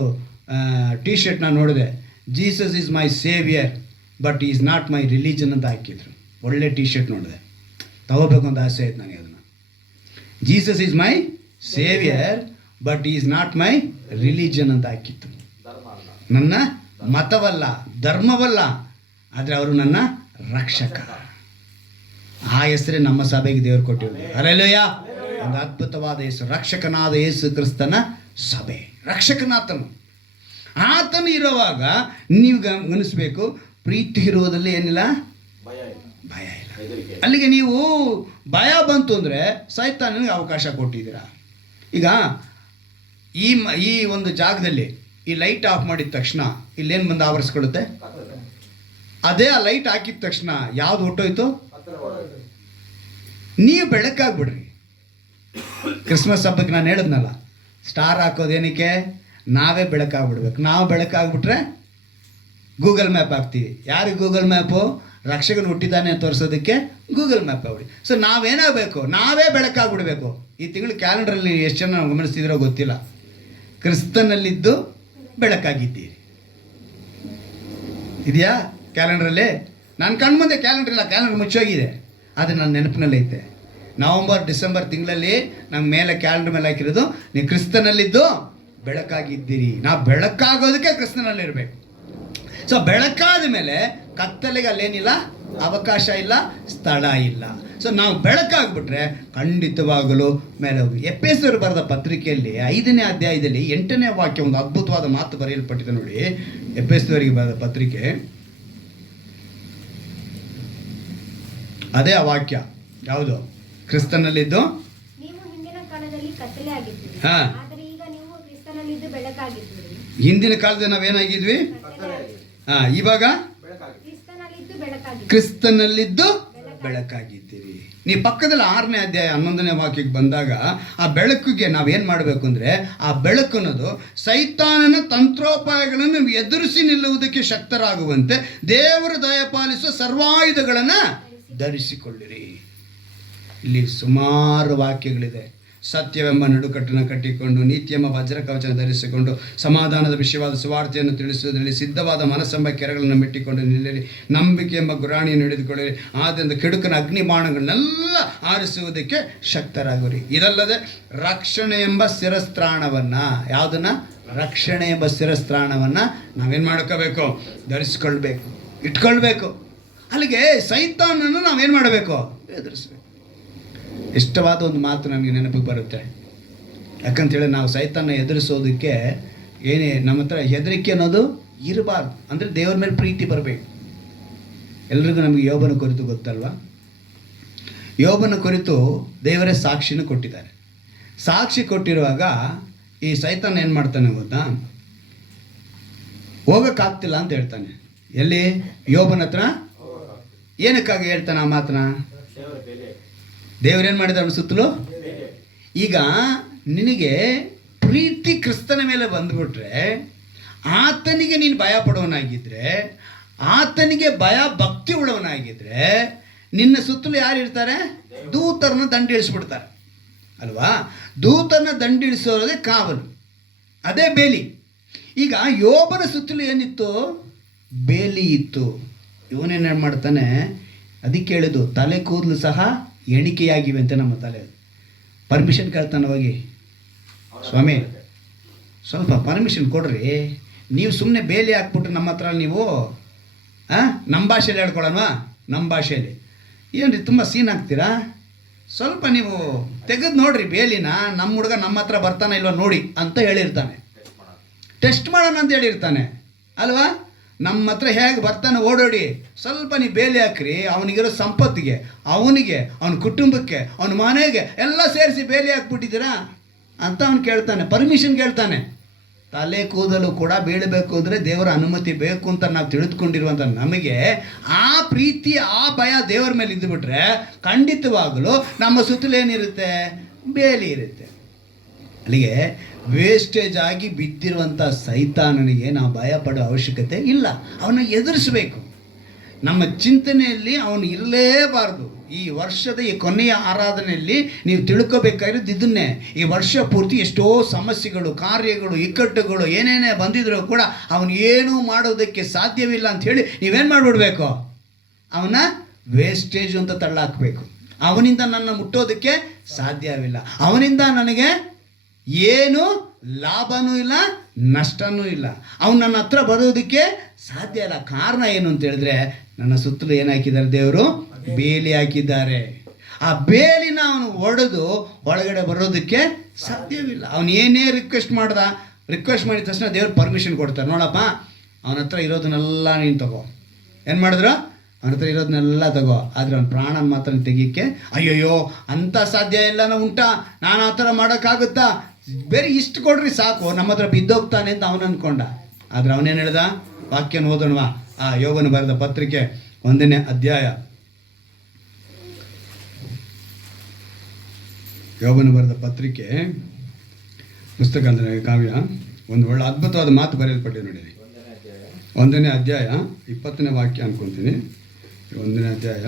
ಟಿ ಶರ್ಟ್ ನಾನು ನೋಡಿದೆ, Jesus is my saviour but is not my religion ಅಂತ ಹಾಕಿದ್ರು. ಒಳ್ಳೆ ಟಿ ಶರ್ಟ್ ನೋಡಿದೆ, ತಗೋಬೇಕು ಅಂತ ಆಸೆ ಆಯ್ತು ನನಗೆ. ಅದನ್ನು Jesus is my saviour but is not my religion ಅಂತ ಹಾಕಿತ್ತು. ನನ್ನ ಮತವಲ್ಲ, ಧರ್ಮವಲ್ಲ, ಆದರೆ ಅವರು ನನ್ನ ರಕ್ಷಕ. ಆ ಹೆಸರೇ ನಮ್ಮ ಸಭೆಗೆ ದೇವರು ಕೊಟ್ಟಿರೋದು. ಹಲ್ಲೆಲೂಯಾ. ಒಂದು ಅದ್ಭುತವಾದ ಹೆಸರು, ರಕ್ಷಕನಾದ ಯೇಸು ಕ್ರಿಸ್ತನ ಸಭೆ. ರಕ್ಷಕನಾತನು, ಆತನು ಇರುವಾಗ ನೀವು ಗಮನಿಸಬೇಕು, ಪ್ರೀತಿ ಇರುವುದಲ್ಲಿ ಏನಿಲ್ಲ? ಭಯ ಇಲ್ಲ. ಅಲ್ಲಿಗೆ ನೀವು ಭಯ ಬಂತು ಅಂದರೆ ಸೈತಾನನಿಗೆ ಅವಕಾಶ ಕೊಟ್ಟಿದ್ದೀರಾ. ಈಗ ಈ ಒಂದು ಜಾಗದಲ್ಲಿ ಈ ಲೈಟ್ ಆಫ್ ಮಾಡಿದ ತಕ್ಷಣ ಇಲ್ಲೇನು ಬಂದು ಆವರಿಸ್ಕೊಳ್ಳುತ್ತೆ? ಅದೇ ಆ ಲೈಟ್ ಹಾಕಿದ ತಕ್ಷಣ ಯಾವ್ದು ಹೊಟ್ಟೋಯ್ತು? ನೀವು ಬೆಳಕಾಗ್ಬಿಡ್ರಿ. ಕ್ರಿಸ್ಮಸ್ ಹಬ್ಬಕ್ಕೆ ನಾನು ಹೇಳಿದ್ನಲ್ಲ, ಸ್ಟಾರ್ ಹಾಕೋದೇನಕ್ಕೆ? ನಾವೇ ಬೆಳಕಾಗ್ಬಿಡ್ಬೇಕು. ನಾವು ಬೆಳಕಾಗ್ಬಿಟ್ರೆ ಗೂಗಲ್ ಮ್ಯಾಪ್ ಹಾಕ್ತೀವಿ. ಯಾರಿಗೆ ಗೂಗಲ್ ಮ್ಯಾಪು? ರಕ್ಷಕನು ಹುಟ್ಟಿದ್ದಾನೆ ತೋರಿಸೋದಕ್ಕೆ ಗೂಗಲ್ ಮ್ಯಾಪ್ ಆಗ್ಬಿಡಿ. ಸೊ ನಾವೇನಾಗಬೇಕು? ನಾವೇ ಬೆಳಕಾಗ್ಬಿಡ್ಬೇಕು. ಈ ತಿಂಗಳು ಕ್ಯಾಲೆಂಡ್ರಲ್ಲಿ ಎಷ್ಟು ಜನ ನಾವು ಗಮನಿಸ್ತಿದ್ರೋ ಗೊತ್ತಿಲ್ಲ, ಕ್ರಿಸ್ತನಲ್ಲಿದ್ದು ಬೆಳಕಾಗಿದ್ದೀರಿ. ಇದೆಯಾ ಕ್ಯಾಲೆಂಡ್ರಲ್ಲಿ? ನನ್ನ ಕಣ್ಮುಂದೆ ಕ್ಯಾಲೆಂಡರ್ ಇಲ್ಲ, ಕ್ಯಾಲೆಂಡರ್ ಮುಚ್ಚೋಗಿದೆ. ಅದು ನನ್ನ ನೆನಪಿನಲ್ಲೈತೆ. ನವಂಬರ್ ಡಿಸೆಂಬರ್ ತಿಂಗಳಲ್ಲಿ ನಮ್ಮ ಮೇಲೆ ಕ್ಯಾಲೆಂಡರ್ ಮೇಲೆ ಹಾಕಿರೋದು, ನೀವು ಕ್ರಿಸ್ತನಲ್ಲಿದ್ದು ಬೆಳಕಾಗಿದ್ದೀರಿ. ನಾವು ಬೆಳಕಾಗೋದಕ್ಕೆ ಕ್ರಿಸ್ತನಲ್ಲಿರಬೇಕು. ಸೊ ಬೆಳಕಾದ ಮೇಲೆ ಕತ್ತಲೆಗೆ ಅಲ್ಲೇನಿಲ್ಲ, ಅವಕಾಶ ಇಲ್ಲ, ಸ್ಥಳ ಇಲ್ಲ. ಸೊ ನಾವು ಬೆಳಕಾಗ್ಬಿಟ್ರೆ ಖಂಡಿತವಾಗಲು ಮೇಲೆ ಹೋಗಿ. ಎಫೆಸರು ಬರೆದ ಪತ್ರಿಕೆಯಲ್ಲಿ 5ನೇ ಅಧ್ಯಾಯದಲ್ಲಿ 8ನೇ ವಾಕ್ಯ ಒಂದು ಅದ್ಭುತವಾದ ಮಾತು ಬರೆಯಲ್ಪಟ್ಟಿದೆ ನೋಡಿ. ಎಫೆಸರಿಗೆ ಬರೆದ ಪತ್ರಿಕೆ, ಅದೇ ಆ ವಾಕ್ಯ ಯಾವುದು? ಕ್ರಿಸ್ತನಲ್ಲಿದ್ದು ಹಿಂದಿನ ಕಾಲದಲ್ಲಿ ನಾವೇನಾಗಿದ್ವಿ? ಇವಾಗ ಕ್ರಿಸ್ತನಲ್ಲಿದ್ದು ಬೆಳಕಾಗಿದ್ದೀರಿ. ನೀವು ಪಕ್ಕದಲ್ಲಿ 6ನೇ ಅಧ್ಯಾಯ 11ನೇ ವಾಕ್ಯಕ್ಕೆ ಬಂದಾಗ ಆ ಬೆಳಕಿಗೆ ನಾವೇನು ಮಾಡಬೇಕು ಅಂದರೆ, ಆ ಬೆಳಕು ಅನ್ನೋದು ಸೈತಾನನ ತಂತ್ರೋಪಾಯಗಳನ್ನು ಎದುರಿಸಿ ನಿಲ್ಲುವುದಕ್ಕೆ ಶಕ್ತರಾಗುವಂತೆ ದೇವರು ದಯಪಾಲಿಸುವ ಸರ್ವಾಯುಧಗಳನ್ನು ಧರಿಸಿಕೊಳ್ಳಿರಿ. ಇಲ್ಲಿ ಸುಮಾರು ವಾಕ್ಯಗಳಿದೆ. ಸತ್ಯವೆಂಬ ನಡುಕಟ್ಟನ್ನು ಕಟ್ಟಿಕೊಂಡು, ನೀತಿಯೆಂಬ ವಜ್ರ ಕವಚನ ಧರಿಸಿಕೊಂಡು, ಸಮಾಧಾನದ ವಿಷಯವಾದ ಸುವಾರ್ತೆಯನ್ನು ತಿಳಿಸುವುದರಲ್ಲಿ ಸಿದ್ಧವಾದ ಮನಸ್ಸೆಂಬ ಕೆರೆಗಳನ್ನು ಮೆಟ್ಟಿಕೊಂಡು ನಿಲ್ಲಿರಿ. ನಂಬಿಕೆ ಎಂಬ ಗುರಾಣಿಯನ್ನು ಹಿಡಿದುಕೊಳ್ಳಿರಿ. ಆದ್ದರಿಂದ ಕೆಡುಕನ ಅಗ್ನಿಬಾಣಗಳನ್ನೆಲ್ಲ ಆರಿಸುವುದಕ್ಕೆ ಶಕ್ತರಾಗುರಿ. ಇದಲ್ಲದೆ ರಕ್ಷಣೆ ಎಂಬ ಶಿರಸ್ತ್ರಾಣವನ್ನು, ಯಾವುದನ್ನು? ರಕ್ಷಣೆ ಎಂಬ ಶಿರಸ್ತ್ರಾಣವನ್ನು ನಾವೇನು ಮಾಡ್ಕೋಬೇಕು? ಧರಿಸ್ಕೊಳ್ಬೇಕು, ಇಟ್ಕೊಳ್ಬೇಕು. ಅಲ್ಲಿಗೆ ಸೈತಾನನ್ನು ನಾವೇನು ಮಾಡಬೇಕು? ಎದುರಿಸಬೇಕು. ಇಷ್ಟವಾದ ಒಂದು ಮಾತು ನನಗೆ ನೆನಪಿಗೆ ಬರುತ್ತೆ. ಯಾಕಂತೇಳಿ ನಾವು ಸೈತಾನ ಎದುರಿಸೋದಕ್ಕೆ ಏನೇ ನಮ್ಮ ಹತ್ರ ಹೆದರಿಕೆ ಅನ್ನೋದು ಇರಬಾರ್ದು. ಅಂದರೆ ದೇವ್ರ ಮೇಲೆ ಪ್ರೀತಿ ಬರಬೇಕು. ಎಲ್ರಿಗೂ ನಮಗೆ ಯೋಬನ ಕುರಿತು ಗೊತ್ತಲ್ವ? ಯೋಬನ ಕುರಿತು ದೇವರೇ ಸಾಕ್ಷಿನೂ ಕೊಟ್ಟಿದ್ದಾರೆ. ಸಾಕ್ಷಿ ಕೊಟ್ಟಿರುವಾಗ ಈ ಸೈತಾನ ಏನು ಮಾಡ್ತಾನೆ ಗೊತ್ತಾ? ಹೋಗೋಕ್ಕಾಗ್ತಿಲ್ಲ ಅಂತ ಹೇಳ್ತಾನೆ. ಎಲ್ಲಿ? ಯೋಬನ ಹತ್ರ. ಏನಕ್ಕಾಗಿ ಹೇಳ್ತಾನೆ ಆ ಮಾತನ್ನ? ದೇವರೇನು ಮಾಡಿದ ಅವನ ಸುತ್ತಲೂ? ಈಗ ನಿನಗೆ ಪ್ರೀತಿ ಕ್ರಿಸ್ತನ ಮೇಲೆ ಬಂದುಬಿಟ್ರೆ, ಆತನಿಗೆ ನೀನು ಭಯ ಪಡೋನಾಗಿದ್ದರೆ, ಆತನಿಗೆ ಭಯ ಭಕ್ತಿ ಉಳ್ಳವನಾಗಿದ್ದರೆ, ನಿನ್ನ ಸುತ್ತಲೂ ಯಾರು ಇರ್ತಾರೆ? ದೂತರನ್ನ ದಂಡಿಳಿಸ್ಬಿಡ್ತಾರೆ ಅಲ್ವಾ? ದೂತರನ್ನ ದಂಡಿಳಿಸೋದೇ ಕಾವಲು, ಅದೇ ಬೇಲಿ. ಈಗ ಯೋಬನ ಸುತ್ತಲೂ ಏನಿತ್ತು? ಬೇಲಿ ಇತ್ತು. ಇವನೇನು ಮಾಡ್ತಾನೆ? ಅದಕ್ಕೆ ಹೇಳಿದ್ದು, ತಲೆ ಕೂದಲು ಸಹ ಎಣಿಕೆಯಾಗಿವೆ ಅಂತ. ನಮ್ಮ ತಲೆ ಪರ್ಮಿಷನ್ ಕೇಳ್ತಾನೆ ಹೋಗಿ, ಸ್ವಾಮಿ ಸ್ವಲ್ಪ ಪರ್ಮಿಷನ್ ಕೊಡ್ರಿ, ನೀವು ಸುಮ್ಮನೆ ಬೇಲಿ ಹಾಕ್ಬಿಟ್ರೆ ನಮ್ಮ ಹತ್ರ ನೀವು ನಮ್ಮ ಭಾಷೆಯಲ್ಲಿ ಹೇಳ್ಕೊಳ್ಳೋಣವಾ? ನಮ್ಮ ಭಾಷೆಯಲ್ಲಿ ಏನು ರೀ ತುಂಬ ಸೀನ್ ಹಾಕ್ತೀರಾ? ಸ್ವಲ್ಪ ನೀವು ತೆಗೆದು ನೋಡ್ರಿ ಬೇಲಿನ, ನಮ್ಮ ಹುಡುಗ ನಮ್ಮ ಹತ್ರ ಬರ್ತಾನೆ ಇಲ್ವ ನೋಡಿ ಅಂತ ಹೇಳಿರ್ತಾನೆ. ಟೆಸ್ಟ್ ಮಾಡೋಣ ಅಂತ ಹೇಳಿರ್ತಾನೆ ಅಲ್ವಾ? ನಮ್ಮ ಹತ್ರ ಹೇಗೆ ಬರ್ತಾನೆ ಓಡೋಡಿ, ಸ್ವಲ್ಪ ನೀವು ಬೇಲಿ ಹಾಕ್ರಿ, ಅವನಿಗಿರೋ ಸಂಪತ್ತಿಗೆ, ಅವನಿಗೆ, ಅವನ ಕುಟುಂಬಕ್ಕೆ, ಅವನ ಮನೆಗೆ ಎಲ್ಲ ಸೇರಿಸಿ ಬೇಲಿ ಹಾಕ್ಬಿಟ್ಟಿದ್ದೀರಾ ಅಂತ ಅವನು ಕೇಳ್ತಾನೆ, ಪರ್ಮಿಷನ್ ಕೇಳ್ತಾನೆ. ತಲೆ ಕೂದಲು ಕೂಡ ಬೀಳಬೇಕು ಅಂದರೆ ದೇವರ ಅನುಮತಿ ಬೇಕು ಅಂತ ನಾವು ತಿಳಿದುಕೊಂಡಿರುವಂಥ ನಮಗೆ ಆ ಪ್ರೀತಿ, ಆ ಭಯ ದೇವರ ಮೇಲೆ ಇದ್ದುಬಿಟ್ರೆ ಖಂಡಿತವಾಗಲೂ ನಮ್ಮ ಸುತ್ತಲೂ ಏನಿರುತ್ತೆ? ಬೇಲಿ ಇರುತ್ತೆ. ಅಲ್ಲಿಗೆ ವೇಸ್ಟೇಜ್ ಆಗಿ ಬಿದ್ದಿರುವಂಥ ಸೈತಾನನಿಗೆ ನಾವು ಭಯ ಪಡೋ ಅವಶ್ಯಕತೆ ಇಲ್ಲ. ಅವನ್ನ ಎದುರಿಸಬೇಕು. ನಮ್ಮ ಚಿಂತನೆಯಲ್ಲಿ ಅವನು ಇರಲೇಬಾರ್ದು. ಈ ವರ್ಷದ ಈ ಕೊನೆಯ ಆರಾಧನೆಯಲ್ಲಿ ನೀವು ತಿಳ್ಕೊಬೇಕಾಗಿರೋದು ಇದನ್ನೇ. ಈ ವರ್ಷ ಪೂರ್ತಿ ಎಷ್ಟೋ ಸಮಸ್ಯೆಗಳು, ಕಾರ್ಯಗಳು, ಇಕ್ಕಟ್ಟುಗಳು ಏನೇನೇ ಬಂದಿದ್ರೂ ಕೂಡ ಅವನು ಏನೂ ಮಾಡೋದಕ್ಕೆ ಸಾಧ್ಯವಿಲ್ಲ ಅಂಥೇಳಿ ನೀವೇನು ಮಾಡಿಬಿಡ್ಬೇಕು? ಅವನ ವೇಸ್ಟೇಜ್ ಅಂತ ತಳ್ಳಾಕಬೇಕು. ಅವನಿಂದ ನನ್ನ ಮುಟ್ಟೋದಕ್ಕೆ ಸಾಧ್ಯವಿಲ್ಲ, ಅವನಿಂದ ನನಗೆ ಏನು ಲಾಭನೂ ಇಲ್ಲ, ನಷ್ಟನೂ ಇಲ್ಲ, ಅವನು ನನ್ನ ಹತ್ರ ಬರೋದಕ್ಕೆ ಸಾಧ್ಯ ಇಲ್ಲ. ಕಾರಣ ಏನು ಅಂತ ಹೇಳಿದ್ರೆ, ನನ್ನ ಸುತ್ತಲೂ ಏನು ಹಾಕಿದ್ದಾರೆ? ದೇವರು ಬೇಲಿ ಹಾಕಿದ್ದಾರೆ. ಆ ಬೇಲಿನ ಅವನು ಒಡೆದು ಒಳಗಡೆ ಬರೋದಕ್ಕೆ ಸಾಧ್ಯವಿಲ್ಲ. ಅವನು ಏನೇ ರಿಕ್ವೆಸ್ಟ್ ಮಾಡಿದ ತಕ್ಷಣ ದೇವ್ರು ಪರ್ಮಿಷನ್ ಕೊಡ್ತಾರೆ. ನೋಡಪ್ಪ, ಅವನ ಹತ್ರ ಇರೋದನ್ನೆಲ್ಲ ನೀನು ತಗೋ. ಏನು ಮಾಡಿದ್ರು? ಅವನ ಹತ್ರ ಇರೋದನ್ನೆಲ್ಲ ತಗೋ, ಆದರೆ ಅವ್ನ ಪ್ರಾಣ ಮಾತ್ರ ತೆಗಿಯಕ್ಕೆ ಅಯ್ಯಯ್ಯೋ ಅಂಥ ಸಾಧ್ಯ ಎಲ್ಲ ಉಂಟಾ? ನಾನು ಆ ಥರ ಮಾಡೋಕ್ಕಾಗುತ್ತಾ? ಬೇರೆ ಇಷ್ಟು ಕೊಡ್ರಿ ಸಾಕು, ನಮ್ಮ ಹತ್ರ ಬಿದ್ದೋಗ್ತಾನೆ ಅಂತ ಅವನು ಅಂದ್ಕೊಂಡ. ಆದರೆ ಅವನೇನು ಹೇಳ್ದ? ವಾಕ್ಯನ ಓದೋಣವಾ? ಯೋಬನು ಬರೆದ ಪತ್ರಿಕೆ 1ನೇ ಅಧ್ಯಾಯ. ಯೋಬನು ಬರೆದ ಪತ್ರಿಕೆ ಪುಸ್ತಕ ಅಂದರೆ ಕಾವ್ಯ, ಒಂದು ಒಳ್ಳೆ ಅದ್ಭುತವಾದ ಮಾತು ಬರೆಯಲ್ಪಟ್ಟಿದೆ ನೋಡಿ. 1ನೇ ಅಧ್ಯಾಯ 20ನೇ ವಾಕ್ಯ ಅನ್ಕೊಂತೀನಿ. 1ನೇ ಅಧ್ಯಾಯ.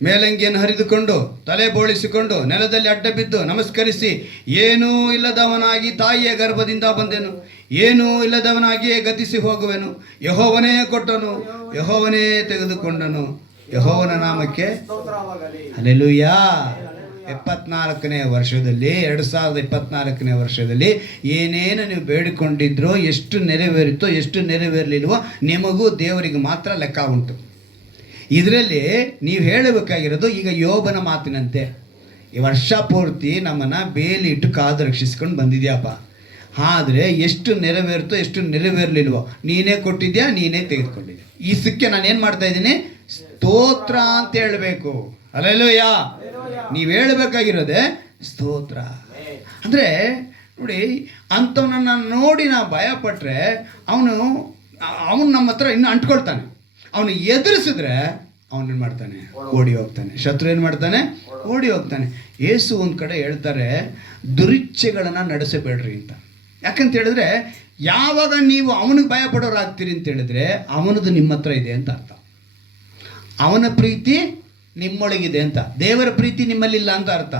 ಮೇಲಂಗಿಯನ್ನು ಹರಿದುಕೊಂಡು ತಲೆ ಬೋಳಿಸಿಕೊಂಡು ನೆಲದಲ್ಲಿ ಅಡ್ಡ ಬಿದ್ದು ನಮಸ್ಕರಿಸಿ, ಏನೂ ಇಲ್ಲದವನಾಗಿ ತಾಯಿಯ ಗರ್ಭದಿಂದ ಬಂದೆನು, ಏನೂ ಇಲ್ಲದವನಾಗಿಯೇ ಗತಿಸಿ ಹೋಗುವೆನು. ಯೆಹೋವನೇ ಕೊಟ್ಟನು, ಯೆಹೋವನೇ ತೆಗೆದುಕೊಂಡನು, ಯೆಹೋವನ ನಾಮಕ್ಕೆ ಹಲ್ಲೆಲೂಯಾ. 2024ನೇ ವರ್ಷದಲ್ಲಿ ಏನೇನು ನೀವು ಬೇಡಿಕೊಂಡಿದ್ರೋ, ಎಷ್ಟು ನೆರವೇರಿತೋ ಎಷ್ಟು ನೆರವೇರಲಿಲ್ವೋ ನಿಮಗೂ ದೇವರಿಗೆ ಮಾತ್ರ ಲೆಕ್ಕ ಉಂಟು. ಇದರಲ್ಲಿ ನೀವು ಹೇಳಬೇಕಾಗಿರೋದು ಈಗ ಯೋಬನ ಮಾತಿನಂತೆ, ಈ ವರ್ಷ ಪೂರ್ತಿ ನಮ್ಮನ್ನು ಬೇಲಿಟ್ಟು ಕಾದು ರಕ್ಷಿಸ್ಕೊಂಡು ಬಂದಿದ್ಯಾಪ್ಪ, ಆದರೆ ಎಷ್ಟು ನೆರವೇರ್ತೋ ಎಷ್ಟು ನೆರವೇರಲಿಲ್ವೋ ನೀನೇ ಕೊಟ್ಟಿದ್ಯಾ, ನೀನೇ ತೆಗೆದುಕೊಂಡಿದ್ಯಾ. ಈ ಸಿಕ್ಕೆ ನಾನೇನು ಮಾಡ್ತಾ ಇದ್ದೀನಿ? ಸ್ತೋತ್ರ ಅಂತ ಹೇಳಬೇಕು. ಹಲ್ಲೆಲೂಯಾ. ನೀವು ಹೇಳಬೇಕಾಗಿರೋದೆ ಸ್ತೋತ್ರ. ಅಂದರೆ ನೋಡಿ, ಅಂಥವನನ್ನು ನೋಡಿ ನಾವು ಭಯಪಟ್ಟರೆ ಅವನು ನಮ್ಮ ಹತ್ರ ಇನ್ನು ಅಂಟ್ಕೊಳ್ತಾನೆ. ಅವನು ಎದುರಿಸಿದ್ರೆ ಅವನೇನು ಮಾಡ್ತಾನೆ? ಓಡಿ ಹೋಗ್ತಾನೆ. ಶತ್ರು ಏನು ಮಾಡ್ತಾನೆ? ಓಡಿ ಹೋಗ್ತಾನೆ. ಯೇಸು ಒಂದು ಕಡೆ ಹೇಳ್ತಾರೆ, ದುರಿಚ್ಛೆಗಳನ್ನು ನಡೆಸಬೇಡ್ರಿ ಅಂತ. ಯಾಕಂತ ಹೇಳಿದ್ರೆ, ಯಾವಾಗ ನೀವು ಅವನಿಗೆ ಭಯ ಪಡೋರಾಗ್ತೀರಿ ಅಂತ ಹೇಳಿದ್ರೆ ಅವನದು ನಿಮ್ಮ ಹತ್ರ ಇದೆ ಅಂತ ಅರ್ಥ. ಅವನ ಪ್ರೀತಿ ನಿಮ್ಮೊಳಗಿದೆ ಅಂತ, ದೇವರ ಪ್ರೀತಿ ನಿಮ್ಮಲ್ಲಿಲ್ಲ ಅಂತ ಅರ್ಥ.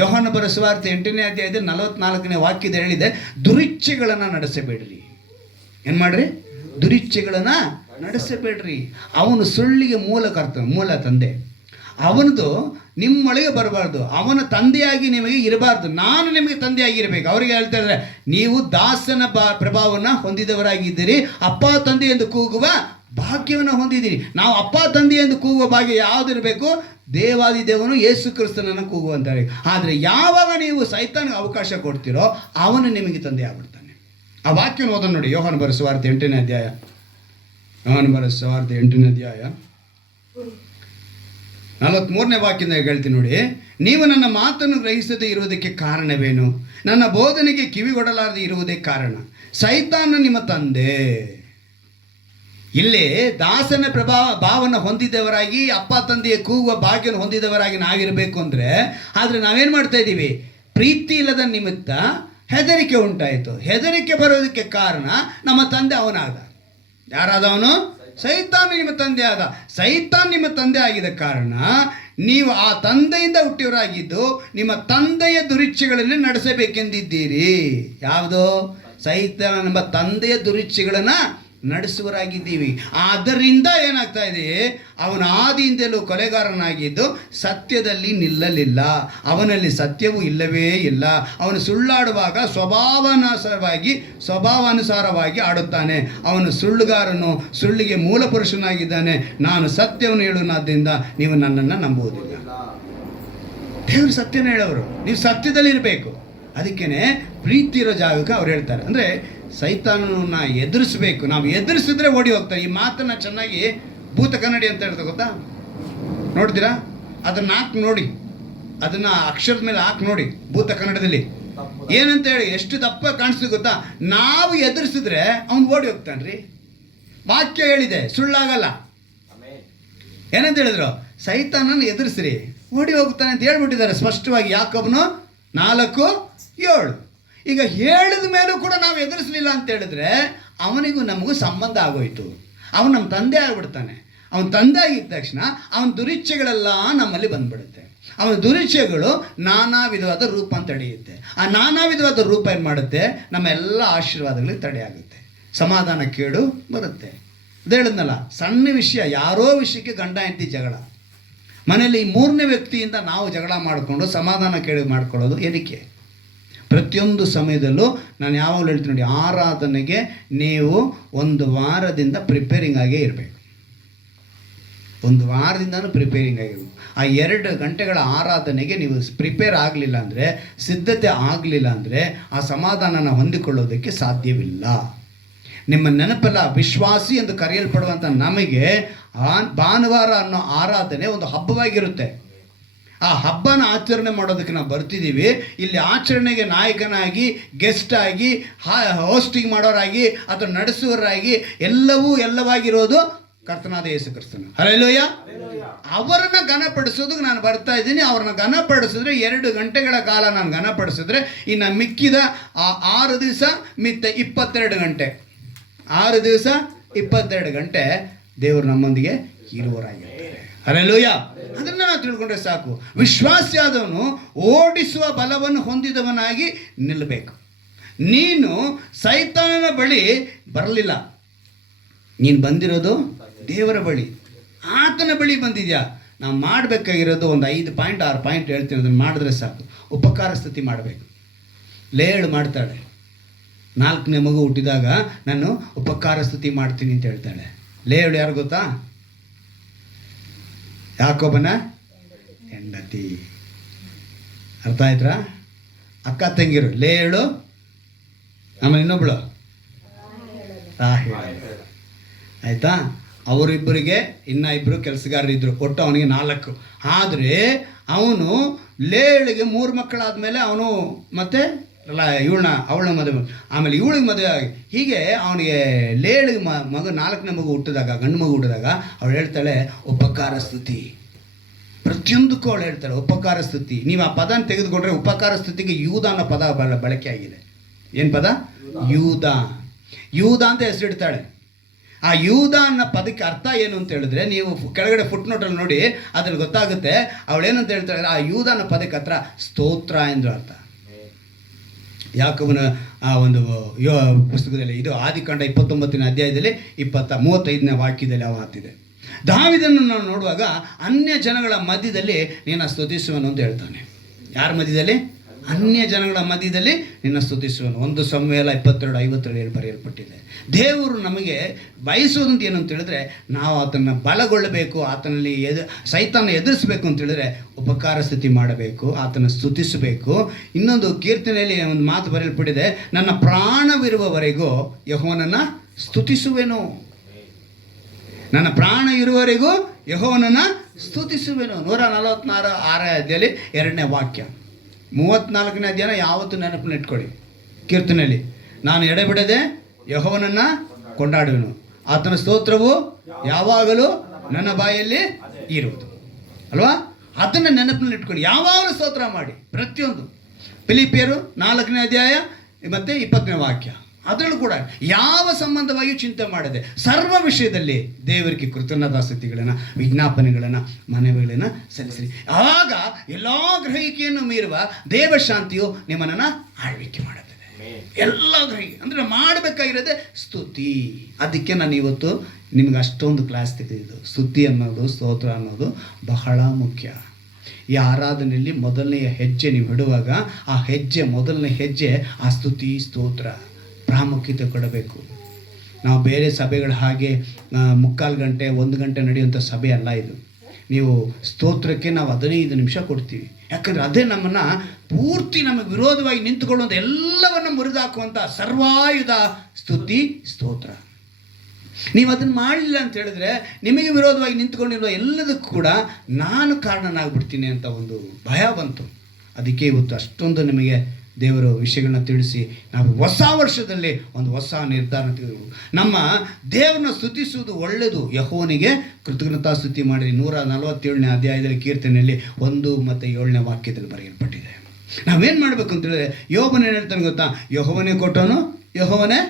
ಯೋಹಾನ ಬರೆದ ಸುವಾರ್ತೆ 8ನೇ ಅಧ್ಯಾಯದ 44ನೇ ವಾಕ್ಯದ ಹೇಳಿದೆ, ದುರಿಚ್ಛೆಗಳನ್ನು ನಡೆಸಬೇಡ್ರಿ. ಏನು ಮಾಡ್ರಿ? ದುರಿಚ್ಛೆಗಳನ್ನು ನಡೆಸಬೇಡ್ರಿ. ಅವನು ಸುಳ್ಳಿಗೆ ಮೂಲ ತಂದೆ. ಅವನದು ನಿಮ್ಮೊಳಗೆ ಬರಬಾರ್ದು. ಅವನ ತಂದೆಯಾಗಿ ನಿಮಗೆ ಇರಬಾರ್ದು, ನಾನು ನಿಮಗೆ ತಂದೆಯಾಗಿರಬೇಕು. ಅವರಿಗೆ ಹೇಳ್ತಾ ಇದ್ದಾರೆ, ನೀವು ದಾಸನ ಪ್ರಭಾವವನ್ನು ಹೊಂದಿದವರಾಗಿದ್ದೀರಿ, ಅಪ್ಪ ತಂದೆ ಎಂದು ಕೂಗುವ ಭಾಗ್ಯವನ್ನು ಹೊಂದಿದ್ದೀರಿ. ನಾವು ಅಪ್ಪ ತಂದೆ ಎಂದು ಕೂಗುವ ಭಾಗ್ಯ ಯಾವುದಿರಬೇಕು? ದೇವಾದಿ ದೇವನು ಯೇಸು ಕ್ರಿಸ್ತನನ್ನು ಕೂಗುವಂತಾರೆ. ಆದರೆ ಯಾವಾಗ ನೀವು ಸೈತಾನಿಗೆ ಅವಕಾಶ ಕೊಡ್ತೀರೋ ಅವನು ನಿಮಗೆ ತಂದೆ ಆಗ್ಬಿಡ್ತಾನೆ. ಆ ವಾಕ್ಯನ ಓದೋಣ ನೋಡಿ. ಯೋಹಾನ ಬರೆದ ಸುವಾರ್ತೆ 8ನೇ ಅಧ್ಯಾಯ. ಯೋಹಾನ ಬರೆದ ಸುವಾರ್ತೆ 8ನೇ ಅಧ್ಯಾಯ 43ನೇ ವಾಕ್ಯದಿಂದ ಹೇಳ್ತೀನಿ ನೋಡಿ. ನೀವು ನನ್ನ ಮಾತನ್ನು ಗ್ರಹಿಸದೇ ಇರುವುದಕ್ಕೆ ಕಾರಣವೇನು? ನನ್ನ ಬೋಧನೆಗೆ ಕಿವಿಗೊಡಲಾರದೆ ಇರುವುದೇ ಕಾರಣ. ಸೈತಾನ ನಿಮ್ಮ ತಂದೆ. ಇಲ್ಲಿ ದಾಸನ ಭಾವವನ್ನು ಹೊಂದಿದವರಾಗಿ, ಅಪ್ಪ ತಂದೆಯ ಕೂಗುವ ಭಾಗ್ಯವನ್ನು ಹೊಂದಿದವರಾಗಿ ನಾವಿರಬೇಕು ಅಂದರೆ, ಆದರೆ ನಾವೇನು ಮಾಡ್ತಾ ಇದ್ದೀವಿ? ಪ್ರೀತಿ ಇಲ್ಲದ ನಿಮಿತ್ತ ಹೆದರಿಕೆ ಉಂಟಾಯಿತು. ಹೆದರಿಕೆ ಬರೋದಕ್ಕೆ ಕಾರಣ ನಮ್ಮ ತಂದೆ ಅವನಾದ. ಯಾರಾದವನು? ಸೈತಾನ ನಿಮ್ಮ ತಂದೆ ಆದ. ಸೈತಾನ್ ನಿಮ್ಮ ತಂದೆ ಆಗಿದ ಕಾರಣ ನೀವು ಆ ತಂದೆಯಿಂದ ಹುಟ್ಟಿಯವರಾಗಿದ್ದು ನಿಮ್ಮ ತಂದೆಯ ದುರಿಚ್ಛೆಗಳನ್ನು ನಡೆಸಬೇಕೆಂದಿದ್ದೀರಿ. ಯಾವುದು? ಸೈತಾನ ನಮ್ಮ ತಂದೆಯ ದುರಿಚ್ಛೆಗಳನ್ನು ನಡೆಸುವರಾಗಿದ್ದೀವಿ. ಆದ್ದರಿಂದ ಏನಾಗ್ತಾ ಇದೆ? ಅವನ ಆದಿಯಿಂದಲೂ ಕೊಲೆಗಾರನಾಗಿದ್ದು ಸತ್ಯದಲ್ಲಿ ನಿಲ್ಲಲಿಲ್ಲ. ಅವನಲ್ಲಿ ಸತ್ಯವೂ ಇಲ್ಲವೇ ಇಲ್ಲ. ಅವನು ಸುಳ್ಳಾಡುವಾಗ ಸ್ವಭಾವಾನುಸಾರವಾಗಿ ಆಡುತ್ತಾನೆ. ಅವನು ಸುಳ್ಳುಗಾರನು, ಸುಳ್ಳಿಗೆ ಮೂಲ ಪುರುಷನಾಗಿದ್ದಾನೆ. ನಾನು ಸತ್ಯವನ್ನು ಹೇಳುವುದರಿಂದ ನೀವು ನನ್ನನ್ನು ನಂಬುವುದಿಲ್ಲ. ದೇವರು ಸತ್ಯನ ಹೇಳೋರು, ನೀವು ಸತ್ಯದಲ್ಲಿ ಇರಬೇಕು. ಅದಕ್ಕೇನೆ ಪ್ರೀತಿ ಇರೋ ಜಾಗಕ್ಕೆ ಅವ್ರು ಹೇಳ್ತಾರೆ. ಅಂದರೆ ಸೈತಾನನ ಎದುರಿಸಬೇಕು. ನಾವು ಎದುರಿಸಿದ್ರೆ ಓಡಿ ಹೋಗ್ತಾರೆ. ಈ ಮಾತನ್ನು ಚೆನ್ನಾಗಿ ಭೂತ ಕನ್ನಡಿ ಅಂತ ಹೇಳ್ತಾರೆ, ಗೊತ್ತಾ? ನೋಡ್ತೀರಾ? ಅದನ್ನು ಹಾಕಿ ನೋಡಿ, ಅದನ್ನು ಅಕ್ಷರದ ಮೇಲೆ ಹಾಕಿ ನೋಡಿ ಭೂತ ಕನ್ನಡದಲ್ಲಿ ಏನಂತ ಹೇಳಿ. ಎಷ್ಟು ದಪ್ಪ ಕಾಣಿಸ್ತು ಗೊತ್ತಾ? ನಾವು ಎದುರಿಸಿದ್ರೆ ಅವ್ನು ಓಡಿ ಹೋಗ್ತಾನೆ ರೀ. ವಾಕ್ಯ ಹೇಳಿದೆ, ಸುಳ್ಳಾಗಲ್ಲ. ಏನಂತ ಹೇಳಿದ್ರು? ಸೈತಾನನ ಎದುರಿಸ್ರಿ, ಓಡಿ ಹೋಗ್ತಾನೆ ಅಂತ ಹೇಳ್ಬಿಟ್ಟಿದ್ದಾರೆ ಸ್ಪಷ್ಟವಾಗಿ. ಯಾಕೋಬನು 4:7. ಈಗ ಹೇಳಿದ ಮೇಲೂ ಕೂಡ ನಾವು ಎದುರಿಸಲಿಲ್ಲ ಅಂತ ಹೇಳಿದ್ರೆ ಅವನಿಗೂ ನಮಗೂ ಸಂಬಂಧ ಆಗೋಯ್ತು. ಅವನು ನಮ್ಮ ತಂದೆ ಆಗಿಬಿಡ್ತಾನೆ. ಅವನ ತಂದೆ ಆಗಿದ್ದ ತಕ್ಷಣ ಅವನ ದುರಿಚ್ಛೆಗಳೆಲ್ಲ ನಮ್ಮಲ್ಲಿ ಬಂದ್ಬಿಡುತ್ತೆ. ಅವನ ದುರಿಚ್ಛೆಗಳು ನಾನಾ ವಿಧವಾದ ರೂಪ ಅಂತ ತಡೆಯುತ್ತೆ. ಆ ನಾನಾ ವಿಧವಾದ ರೂಪ ಏನು ಮಾಡುತ್ತೆ? ನಮ್ಮ ಎಲ್ಲ ಆಶೀರ್ವಾದಗಳಿಗೆ ತಡೆಯಾಗುತ್ತೆ, ಸಮಾಧಾನ ಕೇಡು ಬರುತ್ತೆ. ಅದು ಹೇಳಿದ್ನಲ್ಲ, ಸಣ್ಣ ವಿಷಯ, ಯಾರೋ ವಿಷಯಕ್ಕೆ ಗಂಡ ಹೆಂಡತಿ ಜಗಳ, ಮನೆಯಲ್ಲಿ ಈ 3ನೇ ವ್ಯಕ್ತಿಯಿಂದ ನಾವು ಜಗಳ ಮಾಡಿಕೊಂಡು ಸಮಾಧಾನ ಕೇಳಿ ಮಾಡ್ಕೊಳ್ಳೋದು ಏನಕ್ಕೆ? ಪ್ರತಿಯೊಂದು ಸಮಯದಲ್ಲೂ ನಾನು ಯಾವಾಗಲೂ ಹೇಳ್ತೀನಿ ನೋಡಿ, ಆರಾಧನೆಗೆ ನೀವು 1 ವಾರದಿಂದ ಪ್ರಿಪೇರಿಂಗ್ ಆಗೇ ಇರಬೇಕು. 1 ವಾರದಿಂದನೂ ಪ್ರಿಪೇರಿಂಗ್ ಆಗಿರ್ಬೇಕು. ಆ 2 ಗಂಟೆಗಳ ಆರಾಧನೆಗೆ ನೀವು ಪ್ರಿಪೇರ್ ಆಗಲಿಲ್ಲ ಅಂದರೆ, ಸಿದ್ಧತೆ ಆಗಲಿಲ್ಲ ಅಂದರೆ ಆ ಸಮಾಧಾನನ ಹೊಂದಿಕೊಳ್ಳೋದಕ್ಕೆ ಸಾಧ್ಯವಿಲ್ಲ. ನಿಮ್ಮ ನೆನಪೆಲ್ಲ ವಿಶ್ವಾಸಿ ಎಂದು ಕರೆಯಲ್ಪಡುವಂಥ ನಮಗೆ ಭಾನುವಾರ ಅನ್ನೋ ಆರಾಧನೆ ಒಂದು ಹಬ್ಬವಾಗಿರುತ್ತೆ. ಆ ಹಬ್ಬನ ಆಚರಣೆ ಮಾಡೋದಕ್ಕೆ ನಾವು ಬರ್ತಿದ್ದೀವಿ. ಇಲ್ಲಿ ಆಚರಣೆಗೆ ನಾಯಕನಾಗಿ, ಗೆಸ್ಟ್ ಆಗಿ, ಹೋಸ್ಟಿಂಗ್ ಮಾಡೋರಾಗಿ ಅಥವಾ ನಡೆಸುವರಾಗಿ ಎಲ್ಲವಾಗಿರೋದು ಕರ್ತನಾದ ಯೇಸು ಕ್ರಿಸ್ತನು. ಹಲ್ಲೆಲೂಯಾ. ಅವರನ್ನ ಘನಪಡಿಸೋದಕ್ಕೆ ನಾನು ಬರ್ತಾ ಇದ್ದೀನಿ. ಅವ್ರನ್ನ ಘನಪಡಿಸಿದ್ರೆ 2 ಗಂಟೆಗಳ ಕಾಲ ನಾನು ಘನಪಡಿಸಿದ್ರೆ ಇನ್ನು ಮಿಕ್ಕಿದ ಆ 6 ದಿವಸ ಮಿತ್ತ 22 ಗಂಟೆ 6 ದಿವಸ 22 ಗಂಟೆ ದೇವರು ನಮ್ಮೊಂದಿಗೆ ಇರುವವರಾಗಿರ್ತಾರೆ. ಹಲ್ಲೆಲೂಯಾ. ಅದನ್ನ ನಾವು ತಿಳ್ಕೊಂಡ್ರೆ ಸಾಕು. ವಿಶ್ವಾಸಿಯಾದವನು ಓಡಿಸುವ ಬಲವನ್ನು ಹೊಂದಿದವನಾಗಿ ನಿಲ್ಲಬೇಕು. ನೀನು ಸೈತಾನನ ಬಳಿ ಬರಲಿಲ್ಲ, ನೀನು ಬಂದಿರೋದು ದೇವರ ಬಳಿ, ಆತನ ಬಳಿ ಬಂದಿದ್ಯಾ. ನಾವು ಮಾಡಬೇಕಾಗಿರೋದು ಒಂದು 5 ಪಾಯಿಂಟ್ 6 ಪಾಯಿಂಟ್ ಹೇಳ್ತೀನಿ, ಅದನ್ನು ಮಾಡಿದ್ರೆ ಸಾಕು. ಉಪಕಾರ ಸ್ತುತಿ ಮಾಡಬೇಕು. ಲೇಳು ಮಾಡ್ತಾಳೆ, 4ನೇ ಮಗು ಹುಟ್ಟಿದಾಗ ನಾನು ಉಪಕಾರ ಸ್ತುತಿ ಮಾಡ್ತೀನಿ ಅಂತ ಹೇಳ್ತಾಳೆ. ಲೇಳು ಯಾರು ಗೊತ್ತಾ? ಯಾಕೋಬನ ಹೆಂಡತಿ. ಅರ್ಥ ಆಯ್ತಾ? ಅಕ್ಕ ತಂಗಿರು ಲೇಳು, ಆಮೇಲೆ ಇನ್ನೊಬ್ಳು ರಾಹೇಲ್. ಆಯ್ತಾ? ಅವರಿಬ್ಬರಿಗೆ ಇನ್ನ 2 ಕೆಲಸಗಾರರಿದ್ದರು, ಒಟ್ಟು ಅವನಿಗೆ 4. ಆದರೆ ಅವನು ಲೇಳಿಗೆ 3 ಮಕ್ಕಳಾದ್ಮೇಲೆ ಅವನು ಮತ್ತೆ ಅವಳ ಮದುವೆ, ಆಮೇಲೆ ಇವಳಿಗೆ ಮದುವೆ ಆಗಿ, ಹೀಗೆ ಅವನಿಗೆ ಲೇಳಿಗೆ ಮಗು 4ನೇ ಮಗು ಹುಟ್ಟಿದಾಗ, ಗಂಡು ಮಗು ಹುಟ್ಟಿದಾಗ ಅವಳು ಹೇಳ್ತಾಳೆ ಉಪಕಾರ ಸ್ತುತಿ. ಪ್ರತಿಯೊಂದಕ್ಕೂ ಅವಳು ಹೇಳ್ತಾಳೆ ಉಪಕಾರ ಸ್ತುತಿ. ನೀವು ಆ ಪದನ ತೆಗೆದುಕೊಂಡ್ರೆ ಉಪಕಾರ ಸ್ತುತಿಗೆ ಯೂದ ಅನ್ನೋ ಪದ ಬಳಕೆ ಆಗಿದೆ. ಏನು ಪದ? ಯೂದ ಅಂತ ಹೆಸರಿಡ್ತಾಳೆ. ಆ ಯೂದ ಅನ್ನೋ ಪದಕ್ಕೆ ಅರ್ಥ ಏನು ಅಂತ ಹೇಳಿದ್ರೆ, ನೀವು ಕೆಳಗಡೆ ಫುಟ್ ನೋಟಲ್ಲಿ ನೋಡಿ, ಅದ್ರಲ್ಲಿ ಗೊತ್ತಾಗುತ್ತೆ. ಅವಳೇನಂತ ಹೇಳ್ತಾಳೆ, ಆ ಯೂದ ಅನ್ನೋ ಪದಕ್ಕೆ ಹತ್ರ ಸ್ತೋತ್ರ ಎಂದು ಅರ್ಥ. ಯಾಕೋಬನ ಆ ಒಂದು ಪುಸ್ತಕದಲ್ಲಿ, ಇದು ಆದಿಕಾಂಡ 29ನೇ ಅಧ್ಯಾಯದಲ್ಲಿ 35ನೇ ವಾಕ್ಯದಲ್ಲಿ ಆ ಮಾತಿದೆ. ದಾವೀದನನ್ನು ನಾವು ನೋಡುವಾಗ ಅನ್ಯ ಜನಗಳ ಮಧ್ಯದಲ್ಲಿ ನಿನ್ನ ಸ್ತುತಿಸುವನು ಅಂತ ಹೇಳ್ತಾನೆ. ಯಾರ ಮಧ್ಯದಲ್ಲಿ? ಅನ್ಯ ಜನಗಳ ಮಧ್ಯದಲ್ಲಿ ನಿನ್ನ ಸ್ತುತಿಸುವನು. 1 ಸಮುವೇಲ 22:57 ಬರೆಯಲ್ಪಟ್ಟಿದೆ. ದೇವರು ನಮಗೆ ಬಯಸೋದಂತ ಏನು ಅಂತ ಹೇಳಿದ್ರೆ, ನಾವು ಆತನ ಬಲಗೊಳ್ಳಬೇಕು, ಆತನಲ್ಲಿ ಸೈತಾನ ಎದುರಿಸಬೇಕು ಅಂತ ಹೇಳಿದ್ರೆ ಉಪಕಾರ ಸ್ತುತಿ ಮಾಡಬೇಕು, ಆತನ ಸ್ತುತಿಸಬೇಕು. ಇನ್ನೊಂದು ಕೀರ್ತನೆಯಲ್ಲಿ ಒಂದು ಮಾತು ಬರೆಯಲ್ಪಟ್ಟಿದೆ, ನನ್ನ ಪ್ರಾಣವಿರುವವರೆಗೂ ಯೆಹೋವನನ್ನು ಸ್ತುತಿಸುವೆನು. ನನ್ನ ಪ್ರಾಣ ಇರುವವರೆಗೂ ಯೆಹೋವನನ್ನು ಸ್ತುತಿಸುವೆನು. 146 ಅಧ್ಯಾಯದಲ್ಲಿ 2ನೇ ವಾಕ್ಯ. 34ನೇ ಅಧ್ಯಾಯ ಯಾವತ್ತೂ ನೆನಪನ್ನು ಇಟ್ಕೊಳ್ಳಿ. ಕೀರ್ತನೆಯಲ್ಲಿ, ನಾನು ಎಡೆಬಿಡದೆ ಯೆಹೋವನನ್ನು ಕೊಂಡಾಡುವೆನು, ಆತನ ಸ್ತೋತ್ರವು ಯಾವಾಗಲೂ ನನ್ನ ಬಾಯಲ್ಲಿ ಇರುವುದು. ಅಲ್ವಾ? ಅದನ್ನು ನೆನಪಿನಲ್ಲಿ ಇಟ್ಕೊಳ್ಳಿ, ಯಾವಾಗಲೂ ಸ್ತೋತ್ರ ಮಾಡಿ. ಪ್ರತಿಯೊಂದು ಫಿಲಿಪಿಯರು 4ನೇ ಅಧ್ಯಾಯ ಮತ್ತು 20ನೇ ವಾಕ್ಯ, ಅದರಲ್ಲೂ ಕೂಡ ಯಾವ ಸಂಬಂಧವಾಗಿಯೂ ಚಿಂತೆ ಮಾಡದೆ ಸರ್ವ ವಿಷಯದಲ್ಲಿ ದೇವರಿಗೆ ಕೃತಜ್ಞತಾಸ್ತುತಿಗಳನ್ನು, ವಿಜ್ಞಾಪನೆಗಳನ್ನು, ಮನವಿಗಳನ್ನು ಸಲ್ಲಿಸಿರಿ. ಆಗ ಎಲ್ಲ ಗ್ರಹಿಕೆಯನ್ನು ಮೀರುವ ದೇವಶಾಂತಿಯು ನಿಮ್ಮನ್ನು ಆಳ್ವಿಕೆ ಮಾಡುತ್ತದೆ. ಎಲ್ಲ ಗ್ರಹಿಕೆ ಅಂದರೆ ಮಾಡಬೇಕಾಗಿರೋದೆ ಸ್ತುತಿ. ಅದಕ್ಕೆ ನಾನು ಇವತ್ತು ನಿಮ್ಗೆ ಅಷ್ಟೊಂದು ಕ್ಲಾಸ್ ತೆಗೆದಿದ್ದು. ಸ್ತುತಿ ಅನ್ನೋದು, ಸ್ತೋತ್ರ ಅನ್ನೋದು ಬಹಳ ಮುಖ್ಯ. ಈ ಆರಾಧನೆಯಲ್ಲಿ ಮೊದಲನೆಯ ಹೆಜ್ಜೆ ನೀವು ಇಡುವಾಗ, ಆ ಹೆಜ್ಜೆ, ಮೊದಲನೇ ಹೆಜ್ಜೆ ಆ ಸ್ತುತಿ ಸ್ತೋತ್ರ ಪ್ರಾಮುಖ್ಯತೆ ಕೊಡಬೇಕು. ನಾವು ಬೇರೆ ಸಭೆಗಳ ಹಾಗೆ 3/4 ಗಂಟೆ 1 ಗಂಟೆ ನಡೆಯುವಂಥ ಸಭೆ ಅಲ್ಲ ಇದು. ನೀವು ಸ್ತೋತ್ರಕ್ಕೆ ನಾವು 15 ನಿಮಿಷ ಕೊಡ್ತೀವಿ. ಯಾಕಂದರೆ ಅದೇ ನಮ್ಮನ್ನು ಪೂರ್ತಿ ನಮಗೆ ವಿರೋಧವಾಗಿ ನಿಂತುಕೊಳ್ಳುವಂಥ ಎಲ್ಲವನ್ನು ಮುರಿದಾಕುವಂಥ ಸರ್ವಾಯುಧ ಸ್ತುತಿ ಸ್ತೋತ್ರ. ನೀವು ಅದನ್ನು ಮಾಡಲಿಲ್ಲ ಅಂತ ಹೇಳಿದ್ರೆ ನಿಮಗೆ ವಿರೋಧವಾಗಿ ನಿಂತ್ಕೊಂಡಿರುವ ಎಲ್ಲದಕ್ಕೂ ಕೂಡ ನಾನು ಕಾರಣನಾಗ್ಬಿಡ್ತೀನಿ ಅಂತ ಒಂದು ಭಯ ಬಂತು. ಅದಕ್ಕೆ ಇವತ್ತು ಅಷ್ಟೊಂದು ನಿಮಗೆ ದೇವರ ವಿಷಯಗಳನ್ನ ತಿಳಿಸಿ ನಾವು ಹೊಸ ವರ್ಷದಲ್ಲಿ ಒಂದು ಹೊಸ ನಿರ್ಧಾರ ತೆಗೆದು ನಮ್ಮ ದೇವರನ್ನ ಸ್ತುತಿಸುವುದು ಒಳ್ಳೆಯದು. ಯೆಹೋವನಿಗೆ ಕೃತಜ್ಞತಾ ಸ್ತುತಿ ಮಾಡಿರಿ. 147ನೇ ಅಧ್ಯಾಯದಲ್ಲಿ ಕೀರ್ತನೆಯಲ್ಲಿ 1 ಮತ್ತು 7ನೇ ವಾಕ್ಯದಲ್ಲಿ ಬರೆಯಲ್ಪಟ್ಟಿದೆ. ನಾವೇನು ಮಾಡಬೇಕು ಅಂತ ಹೇಳಿದ್ರೆ, ಯೋಬನ ಏನು ಹೇಳ್ತಾನೆ ಗೊತ್ತಾ? ಯೆಹೋವನೇ ಕೊಟ್ಟವನು, ಯೆಹೋವನೇ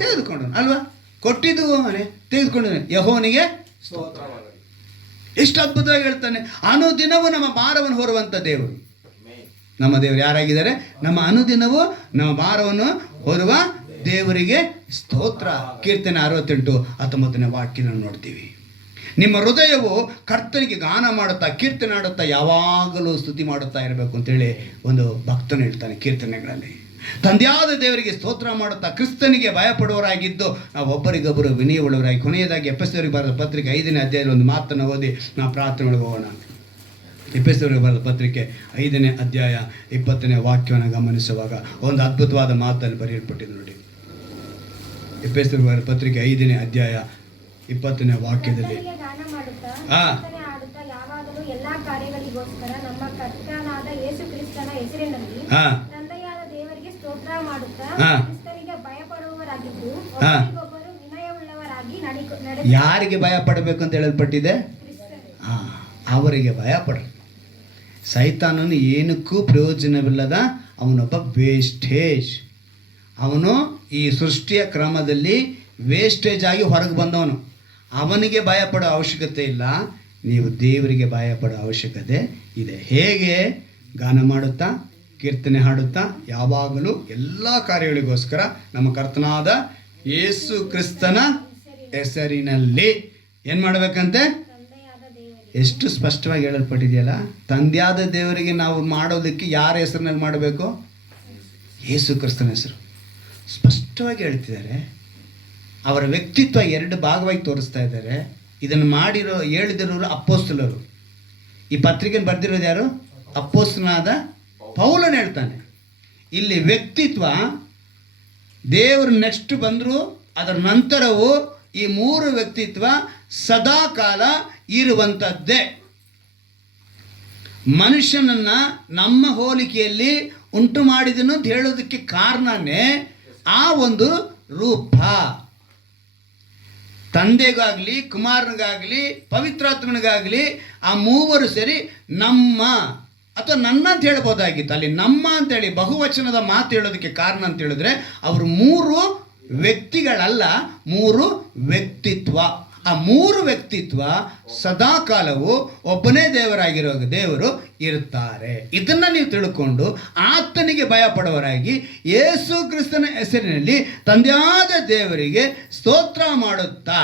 ತೆಗೆದುಕೊಂಡನು. ಅಲ್ವಾ? ಕೊಟ್ಟಿದ್ದು ಅವನೇ, ತೆಗೆದುಕೊಂಡವನೇ, ಯೆಹೋವನಿಗೆ ಸ್ತೋತ್ರವಾಗಲಿ. ಎಷ್ಟು ಅದ್ಭುತವಾಗಿ ಹೇಳ್ತಾನೆ. ಅನುದಿನವೂ ನಮ್ಮ ಭಾರವನ್ನು ಹೊರುವಂಥ ದೇವರು ನಮ್ಮ ದೇವರು ಯಾರಾಗಿದ್ದಾರೆ? ನಮ್ಮ ಅನುದಿನವೂ ನಮ್ಮ ಭಾರವನ್ನು ಹೊರುವ ದೇವರಿಗೆ ಸ್ತೋತ್ರ. ಕೀರ್ತನೆ 68:19ನೇ ವಾಕ್ಯನ ನೋಡ್ತೀವಿ. ನಿಮ್ಮ ಹೃದಯವು ಕರ್ತನಿಗೆ ಗಾನ ಮಾಡುತ್ತಾ, ಕೀರ್ತನೆ ಆಡುತ್ತಾ, ಯಾವಾಗಲೂ ಸ್ತುತಿ ಮಾಡುತ್ತಾ ಇರಬೇಕು ಅಂತೇಳಿ ಒಂದು ಭಕ್ತನು ಹೇಳ್ತಾನೆ ಕೀರ್ತನೆಗಳಲ್ಲಿ. ತಂದೆಯಾದ ದೇವರಿಗೆ ಸ್ತೋತ್ರ ಮಾಡುತ್ತಾ ಕ್ರಿಸ್ತನಿಗೆ ಭಯಪಡುವವರಾಗಿದ್ದು ನಾವು ಒಬ್ಬರಿಗೊಬ್ಬರು ವಿನಯವುಳ್ಳವರಾಗಿ. ಕೊನೆಯದಾಗಿ ಎಫೆಸದವರಿಗೆ ಬರೆದ ಪತ್ರಿಕೆ 5ನೇ ಅಧ್ಯಾಯದಲ್ಲಿ ಒಂದು ಮಾತನ್ನು ಓದಿ ನಾವು ಪ್ರಾರ್ಥನೆ ಒಳಗೆ ಹೋಗೋಣ. ಎಫೆಸದವರಿಗೆ ಬರೆದ ಪತ್ರಿಕೆ 5ನೇ ಅಧ್ಯಾಯ 20ನೇ ವಾಕ್ಯವನ್ನು ಗಮನಿಸುವಾಗ ಒಂದು ಅದ್ಭುತವಾದ ಮಾತಲ್ಲಿ ಬರೆಯಲ್ಪಟ್ಟಿದೆ ನೋಡಿ. ಎಫೆಸದವರಿಗೆ ಬರೆದ ಪತ್ರಿಕೆ 5ನೇ ಅಧ್ಯಾಯ 20ನೇ ವಾಕ್ಯದಲ್ಲಿ ಕಾರ್ಯಗಳಿಗೋಸ್ಕರ ನಮ್ಮ ಕರ್ತನಾದ ಯೇಸು ಕ್ರಿಸ್ತನ ಹೆಸರಿನಲ್ಲಿ ಹಾ ತಂದೆಯಾದ ದೇವರಿಗೆ ಸ್ತೋತ್ರ ಮಾಡುತ್ತಾ ಹಾ. ಕ್ರಿಸ್ತನಿಗೆ ಭಯಪಡುವವರಾಗಿದ್ದು ಹಾ. ಒಬ್ಬರಿಗೊಬ್ಬರು ವಿನಯವುಳ್ಳವರಾಗಿ ಯಾರಿಗೆ ಭಯ ಪಡಬೇಕು ಅಂತ ಹೇಳಲ್ಪಟ್ಟಿದೆ? ಅವರಿಗೆ ಭಯ ಪಡ್ರಿ. ಸೈತಾನನು ಏನಕ್ಕೂ ಪ್ರಯೋಜನವಿಲ್ಲದ ಅವನೊಬ್ಬ ವೇಸ್ಟೇಜ್. ಅವನು ಈ ಸೃಷ್ಟಿಯ ಕ್ರಮದಲ್ಲಿ ವೇಸ್ಟೇಜ್ ಆಗಿ ಹೊರಗೆ ಬಂದವನು. ಅವನಿಗೆ ಭಯ ಪಡೋ ಅವಶ್ಯಕತೆ ಇಲ್ಲ. ನೀವು ದೇವರಿಗೆ ಭಯ ಪಡೋ ಅವಶ್ಯಕತೆ ಇದೆ. ಹೇಗೆ? ಗಾನ ಮಾಡುತ್ತಾ, ಕೀರ್ತನೆ ಹಾಡುತ್ತಾ, ಯಾವಾಗಲೂ ಎಲ್ಲ ಕಾರ್ಯಗಳಿಗೋಸ್ಕರ ನಮ್ಮ ಕರ್ತನಾದ ಯೇಸು ಕ್ರಿಸ್ತನ ಹೆಸರಿನಲ್ಲಿ ಏನು ಮಾಡಬೇಕಂತೆ? ಎಷ್ಟು ಸ್ಪಷ್ಟವಾಗಿ ಹೇಳಲ್ಪಟ್ಟಿದೆಯಲ್ಲ. ತಂದೆಯಾದ ದೇವರಿಗೆ ನಾವು ಮಾಡೋದಕ್ಕೆ ಯಾರ ಹೆಸರಿನಲ್ಲಿ ಮಾಡಬೇಕು? ಯೇಸು ಕ್ರಿಸ್ತನ ಹೆಸರು. ಸ್ಪಷ್ಟವಾಗಿ ಹೇಳ್ತಿದ್ದಾರೆ. ಅವರ ವ್ಯಕ್ತಿತ್ವ ಎರಡು ಭಾಗವಾಗಿ ತೋರಿಸ್ತಾ ಇದ್ದಾರೆ. ಇದನ್ನು ಹೇಳಿದಿರೋರು ಅಪ್ಪೋಸ್ತಲರು. ಈ ಪತ್ರಿಕೆಯನ್ನು ಬರೆದಿರೋದು ಯಾರು? ಅಪ್ಪೋಸ್ತಲನಾದ ಪೌಲನು ಹೇಳ್ತಾನೆ. ಇಲ್ಲಿ ವ್ಯಕ್ತಿತ್ವ ದೇವರು ನೆಕ್ಸ್ಟ್ ಬಂದರು, ಅದರ ನಂತರವೂ ಈ ಮೂರು ವ್ಯಕ್ತಿತ್ವ ಸದಾಕಾಲ ಇರುವಂಥದ್ದೇ. ಮನುಷ್ಯನನ್ನು ನಮ್ಮ ಹೋಲಿಕೆಯಲ್ಲಿ ಉಂಟು ಮಾಡಿದನು ಅಂತ ಹೇಳೋದಕ್ಕೆ ಕಾರಣನೇ ಆ ಒಂದು ರೂಪ. ತಂದೆಗಾಗಲಿ, ಕುಮಾರನಿಗಾಗಲಿ, ಪವಿತ್ರಾತ್ಮನಿಗಾಗಲಿ ಆ ಮೂವರು ಸೇರಿ ನಮ್ಮ ಅಥವಾ ನನ್ನ ಅಂತ ಹೇಳ್ಬೋದಾಗಿತ್ತು. ಅಲ್ಲಿ ನಮ್ಮ ಅಂತೇಳಿ ಬಹುವಚನದ ಮಾತು ಹೇಳೋದಕ್ಕೆ ಕಾರಣ ಅಂತ ಹೇಳಿದ್ರೆ ಅವರು ಮೂರು ವ್ಯಕ್ತಿಗಳಲ್ಲ, ಮೂರು ವ್ಯಕ್ತಿತ್ವ. ಆ ಮೂರು ವ್ಯಕ್ತಿತ್ವ ಸದಾಕಾಲವು ಒಬ್ಬನೇ ದೇವರು ಇರುತ್ತಾರೆ. ಇದನ್ನು ನೀವು ತಿಳ್ಕೊಂಡು ಆತನಿಗೆ ಭಯ ಪಡುವವರಾಗಿ ಯೇಸು ಕ್ರಿಸ್ತನ ಹೆಸರಿನಲ್ಲಿ ತಂದೆಯಾದ ದೇವರಿಗೆ ಸ್ತೋತ್ರ ಮಾಡುತ್ತಾ